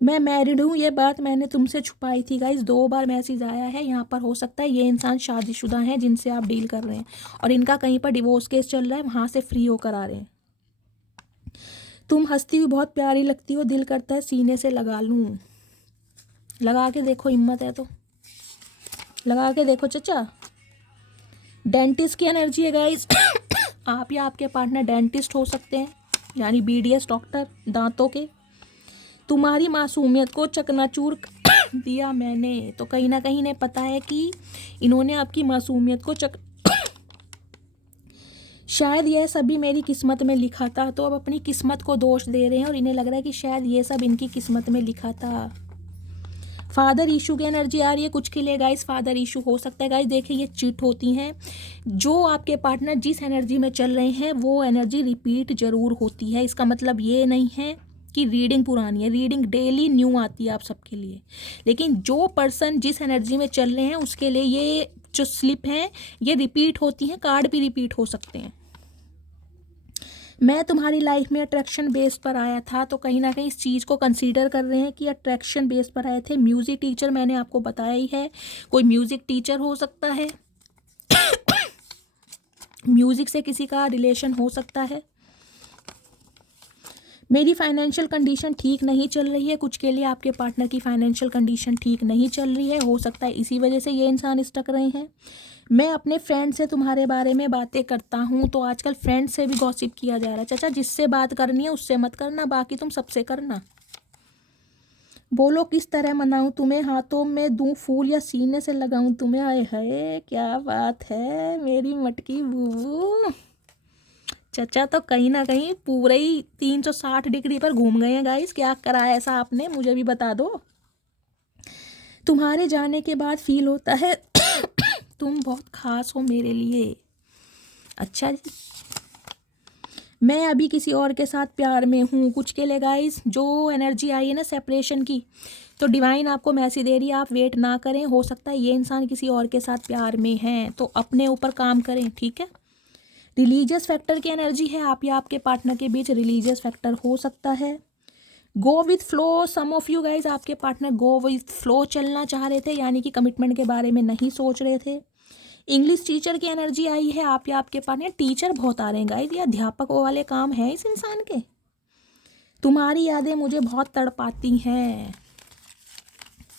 मैं मैरिड हूँ, ये बात मैंने तुमसे छुपाई थी। गाइज 2 बार मैसेज आया है यहाँ पर। हो सकता है ये इंसान शादीशुदा हैं जिनसे आप डील कर रहे हैं, और इनका कहीं पर डिवोर्स केस चल रहा है, वहाँ से फ्री होकर आ रहे हैं। तुम हंसती हुई बहुत प्यारी लगती हो, दिल करता है सीने से लगा लूँ। लगा के देखो, हिम्मत है तो लगा के देखो चचा। डेंटिस्ट की एनर्जी है गाइज। आप या आपके पार्टनर डेंटिस्ट हो सकते हैं, यानी BDS डॉक्टर, दांतों के। तुम्हारी मासूमियत को चकनाचूर दिया मैंने। तो कहीं ना कहीं इन्हें पता है कि इन्होंने आपकी मासूमियत को शायद यह सभी मेरी किस्मत में लिखा था। तो अब अपनी किस्मत को दोष दे रहे हैं, और इन्हें लग रहा है कि शायद ये सब इनकी किस्मत में लिखा था। फादर इशू की एनर्जी आ रही है कुछ के लिए गाइस। फादर इशू हो सकता है गाइस। देखिए ये चिट होती हैं, जो आपके पार्टनर जिस एनर्जी में चल रहे हैं वो एनर्जी रिपीट जरूर होती है। इसका मतलब ये नहीं है कि रीडिंग पुरानी है, रीडिंग डेली न्यू आती है आप सबके लिए। लेकिन जो पर्सन जिस एनर्जी में चल रहे हैं उसके लिए ये जो स्लिप हैं ये रिपीट होती हैं, कार्ड भी रिपीट हो सकते हैं। मैं तुम्हारी लाइफ में अट्रैक्शन बेस पर आया था। तो कहीं ना कहीं इस चीज़ को कंसीडर कर रहे हैं कि अट्रैक्शन बेस पर आए थे। म्यूज़िक टीचर मैंने आपको बताया ही है, कोई म्यूज़िक टीचर हो सकता है। म्यूज़िक से किसी का रिलेशन हो सकता है। मेरी फाइनेंशियल कंडीशन ठीक नहीं चल रही है। कुछ के लिए आपके पार्टनर की फाइनेंशियल कंडीशन ठीक नहीं चल रही है, हो सकता है इसी वजह से ये इंसान स्टक रहे हैं। मैं अपने फ्रेंड से तुम्हारे बारे में बातें करता हूँ। तो आजकल फ्रेंड से भी गॉसिप किया जा रहा है। चाचा जिससे बात करनी है उससे मत करना, बाकी तुम सबसे करना। बोलो किस तरह मनाऊं तुम्हें, हाथों में दूं फूल या सीने से लगाऊं तुम्हें। आए हाय क्या बात है मेरी मटकी बूबू। चचा तो कहीं ना कहीं पूरे ही 360 डिग्री पर घूम गए हैं गाइस। क्या करा है ऐसा आपने, मुझे भी बता दो। तुम्हारे जाने के बाद फील होता है तुम बहुत खास हो मेरे लिए। अच्छा जी, मैं अभी किसी और के साथ प्यार में हूँ। कुछ के लिए गाइस जो एनर्जी आई है ना सेपरेशन की, तो डिवाइन आपको मैसेज दे रही है आप वेट ना करें। हो सकता है ये इंसान किसी और के साथ प्यार में है, तो अपने ऊपर काम करें, ठीक है। रिलीजियस फैक्टर की एनर्जी है, आप या आपके पार्टनर के बीच रिलीजियस फैक्टर हो सकता है। Go with flow, some of you guys आपके पार्टनर गो विथ फ्लो चलना चाह रहे थे, यानी कि कमिटमेंट के बारे में नहीं सोच रहे थे। इंग्लिश टीचर की एनर्जी आई है, आप या आपके पार्टनर। टीचर बहुत आ रहे हैं गाइज, ये अध्यापक वाले काम है इस इंसान के। तुम्हारी यादें मुझे बहुत तड़पाती हैं।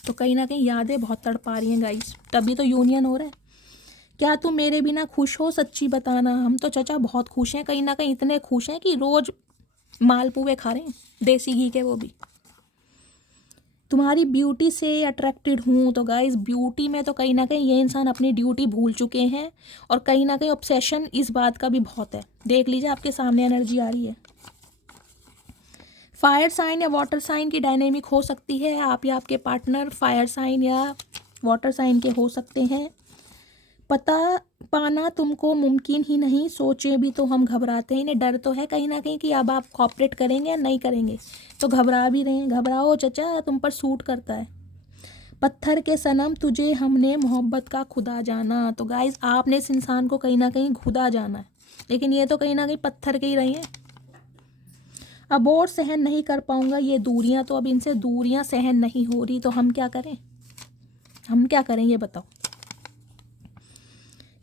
तो कहीं ना कहीं यादें बहुत तड़पा रही हैं गाइज, तभी तो यूनियन हो रहा है। क्या तुम मेरे बिना खुश हो, सच्ची बताना। हम तो चचा बहुत खुश हैं, कहीं ना कहीं इतने खुश हैं कि रोज मालपुए खा रहे हैं, देसी घी के, वो भी। तुम्हारी ब्यूटी से अट्रैक्टेड हूँ। तो गाइस ब्यूटी में तो कहीं ना कहीं ये इंसान अपनी ड्यूटी भूल चुके हैं, और कहीं ना कहीं ऑब्सेशन इस बात का भी बहुत है। देख लीजिए आपके सामने एनर्जी आ रही है। फायर साइन या वाटर साइन की डायनेमिक हो सकती है, आप या आपके पार्टनर फायर साइन या वाटर साइन के हो सकते हैं। पता पाना तुमको मुमकिन ही नहीं, सोचे भी तो हम घबराते हैं। इन्हें डर तो है कहीं ना कहीं कि अब आप कॉपरेट करेंगे या नहीं करेंगे, तो घबरा भी रहे हैं। घबराओ चचा, तुम पर सूट करता है। पत्थर के सनम तुझे हमने मोहब्बत का खुदा जाना। तो गाइस आपने इस इंसान को कहीं ना कहीं खुदा जाना है, लेकिन ये तो कहीं ना कहीं पत्थर के ही रही हैं। अब और सहन नहीं कर पाऊंगा ये दूरियां। तो अब इनसे दूरियां सहन नहीं हो रही, तो हम क्या करें, हम क्या करें ये बताओ।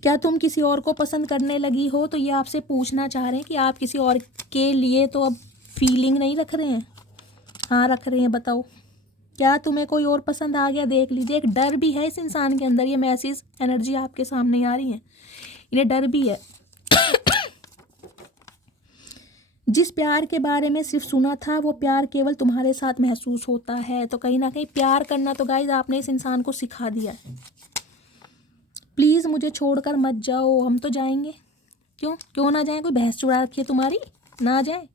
क्या तुम किसी और को पसंद करने लगी हो। तो ये आपसे पूछना चाह रहे हैं कि आप किसी और के लिए तो अब फीलिंग नहीं रख रहे हैं। हाँ रख रहे हैं, बताओ क्या तुम्हें कोई और पसंद आ गया। देख लीजिए एक डर भी है इस इंसान के अंदर, ये मैसेज एनर्जी आपके सामने आ रही है, इन्हें डर भी है। जिस प्यार के बारे में सिर्फ सुना था वो प्यार केवल तुम्हारे साथ महसूस होता है। तो कहीं ना कहीं प्यार करना तो गाइज आपने इस इंसान को सिखा दिया है। प्लीज़ मुझे छोड़कर मत जाओ, हम तो जाएंगे, क्यों ना जाएं, कोई भैंस चुरा रखी है तुम्हारी, ना जाए।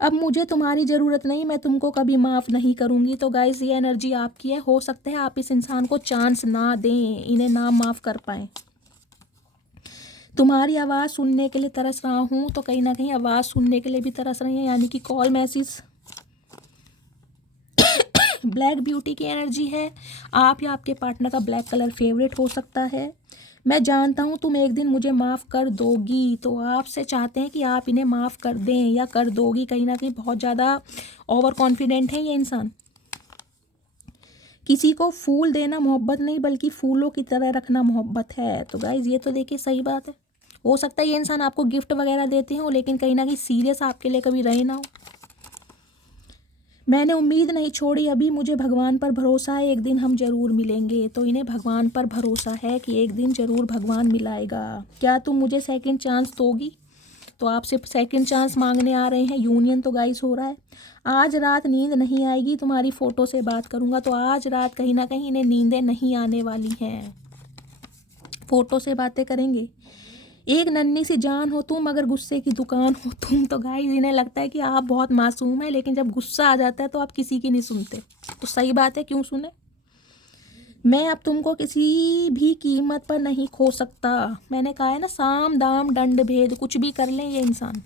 अब मुझे तुम्हारी ज़रूरत नहीं, मैं तुमको कभी माफ़ नहीं करूँगी। तो गाइज ये एनर्जी आपकी है, हो सकता है आप इस इंसान को चांस ना दें, इन्हें ना माफ़ कर पाएँ। तुम्हारी आवाज़ सुनने के लिए तरस रहा हूँ, तो कहीं ना कहीं आवाज़ सुनने के लिए भी तरस रही है, यानी कि कॉल मैसेज। ब्लैक ब्यूटी की एनर्जी है, आप या आपके पार्टनर का ब्लैक कलर फेवरेट हो सकता है। मैं जानता हूँ तुम एक दिन मुझे माफ़ कर दोगी, तो आपसे चाहते हैं कि आप इन्हें माफ़ कर दें या कर दोगी। कहीं ना कहीं बहुत ज़्यादा ओवर कॉन्फिडेंट है ये इंसान। किसी को फूल देना मोहब्बत नहीं, बल्कि फूलों की तरह रखना मोहब्बत है। तो गाइज ये तो देखिए सही बात है। हो सकता है ये इंसान आपको गिफ्ट वगैरह देते हो, लेकिन कहीं ना कहीं सीरियस आपके लिए कभी रहे ना हो। मैंने उम्मीद नहीं छोड़ी अभी, मुझे भगवान पर भरोसा है, एक दिन हम जरूर मिलेंगे। तो इन्हें भगवान पर भरोसा है कि एक दिन जरूर भगवान मिलाएगा। क्या तुम मुझे सेकंड चांस दोगी? तो आपसे सेकंड चांस मांगने आ रहे हैं, यूनियन तो गाइस हो रहा है। आज रात नींद नहीं आएगी, तुम्हारी फ़ोटो से बात करूँगा। तो आज रात कहीं ना कहीं इन्हें नींदें नहीं आने वाली हैं, फ़ोटो से बातें करेंगे। एक नन्ही सी जान हो तुम, अगर गुस्से की दुकान हो तुम। तो गाइस इन्हें लगता है कि आप बहुत मासूम है, लेकिन जब गुस्सा आ जाता है तो आप किसी की नहीं सुनते। तो सही बात है, क्यों सुने। मैं अब तुमको किसी भी कीमत पर नहीं खो सकता। मैंने कहा है ना, साम दाम दंड भेद, कुछ भी कर लें ये इंसान।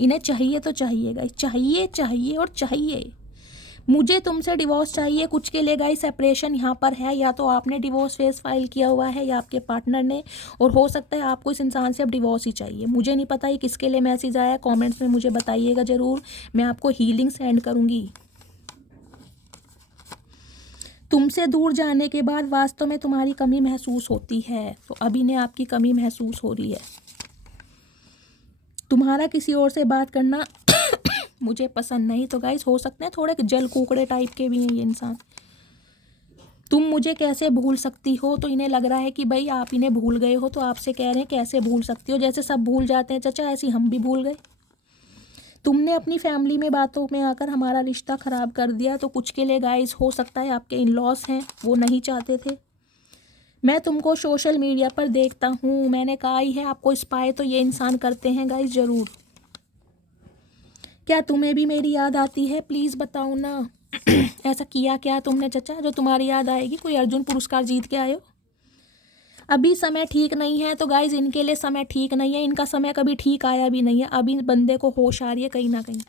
इन्हें चाहिए तो चाहिए गाइस, चाहिए चाहिए और चाहिए। मुझे तुमसे डिवोर्स चाहिए कुछ के लिए गाइस। सेपरेशन यहाँ पर है, या तो आपने डिवोर्स फेस फाइल किया हुआ है या आपके पार्टनर ने, और हो सकता है आपको इस इंसान से अब डिवोर्स ही चाहिए। मुझे नहीं पता ये किसके लिए मैसेज आया, कमेंट्स में मुझे बताइएगा ज़रूर, मैं आपको हीलिंग सेंड करूँगी। तुमसे दूर जाने के बाद वास्तव में तुम्हारी कमी महसूस होती है। तो अभी ने आपकी कमी महसूस हो रही है। तुम्हारा किसी और से बात करना मुझे पसंद नहीं। तो गाइस हो सकते हैं थोड़े जल कुकड़े टाइप के भी हैं ये इंसान। तुम मुझे कैसे भूल सकती हो? तो इन्हें लग रहा है कि भाई आप इन्हें भूल गए हो, तो आपसे कह रहे हैं कैसे भूल सकती हो। जैसे सब भूल जाते हैं चाचा, ऐसे हम भी भूल गए। तुमने अपनी फैमिली में बातों में आकर हमारा रिश्ता ख़राब कर दिया। तो कुछ के लिए गाइस हो सकता है आपके इन लॉस हैं, वो नहीं चाहते थे। मैं तुमको सोशल मीडिया पर देखता हूँ, मैंने कहा ही है आपको स्पाई तो ये इंसान करते हैं गाइस ज़रूर। क्या तुम्हें भी मेरी याद आती है? प्लीज़ बताओ ना। ऐसा किया क्या तुमने चाचा जो तुम्हारी याद आएगी? कोई अर्जुन पुरस्कार जीत के आए हो? अभी समय ठीक नहीं है। तो गाइज इनके लिए समय ठीक नहीं है, इनका समय कभी ठीक आया भी नहीं है। अभी बंदे को होश आ रही है कहीं ना कहीं।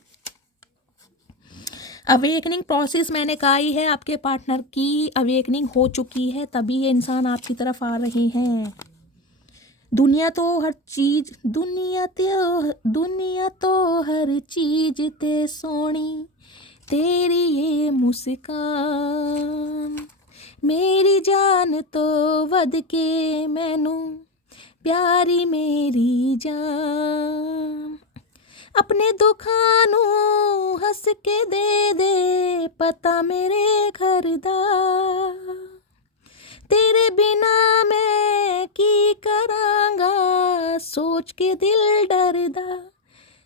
अवेकनिंग प्रोसेस मैंने कहा ही है, आपके पार्टनर की अवेकनिंग हो चुकी है, तभी ये इंसान आपकी तरफ आ रहे हैं। दुनिया तो हर चीज दुनिया तो हर चीज ते सोनी, तेरी ये मुस्कान मेरी जान तो वध के मैनू प्यारी मेरी जान। अपने दुखां नूं हस के दे पता मेरे घर दा, तेरे बिना मैं की करांगा सोच के दिल डरदा,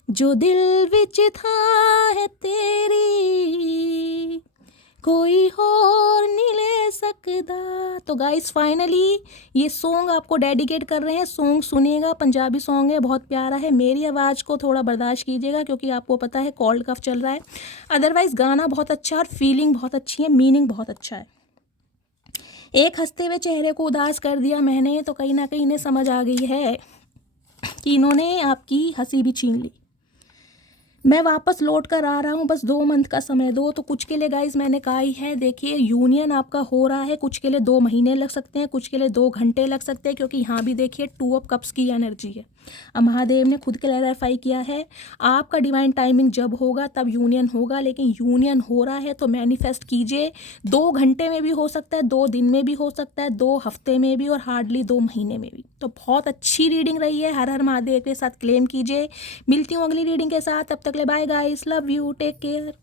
जो दिल विच था है तेरी कोई और नहीं ले सकदा। तो गाइस फाइनली ये सॉन्ग आपको डेडिकेट कर रहे हैं। सॉन्ग सुनिएगा, पंजाबी सॉन्ग है, बहुत प्यारा है। मेरी आवाज़ को थोड़ा बर्दाश्त कीजिएगा क्योंकि आपको पता है कोल्ड कफ चल रहा है। अदरवाइज़ गाना बहुत अच्छा है और फीलिंग बहुत अच्छी है, मीनिंग बहुत अच्छा है। एक हंसते हुए चेहरे को उदास कर दिया मैंने, तो कहीं ना कहीं इन्हें समझ आ गई है कि इन्होंने आपकी हंसी भी छीन ली। मैं वापस लौट कर आ रहा हूँ, बस 2 मंथ का समय दो। तो कुछ के लिए गाइज मैंने कहा ही है, देखिए यूनियन आपका हो रहा है। कुछ के लिए 2 महीने लग सकते हैं, कुछ के लिए 2 घंटे लग सकते हैं, क्योंकि यहाँ भी देखिए 2 ऑफ कप्स की एनर्जी है। अब महादेव ने खुद क्लैरिफाई किया है, आपका डिवाइन टाइमिंग जब होगा तब यूनियन होगा, लेकिन यूनियन हो रहा है तो मैनिफेस्ट कीजिए। 2 घंटे में भी हो सकता है, 2 दिन में भी हो सकता है, 2 हफ्ते में भी, और हार्डली 2 महीने में भी। तो बहुत अच्छी रीडिंग रही है। हर हर महादेव के साथ क्लेम कीजिए। मिलती हूँ अगली रीडिंग के साथ, तब तक ले bye guys, love you, take care.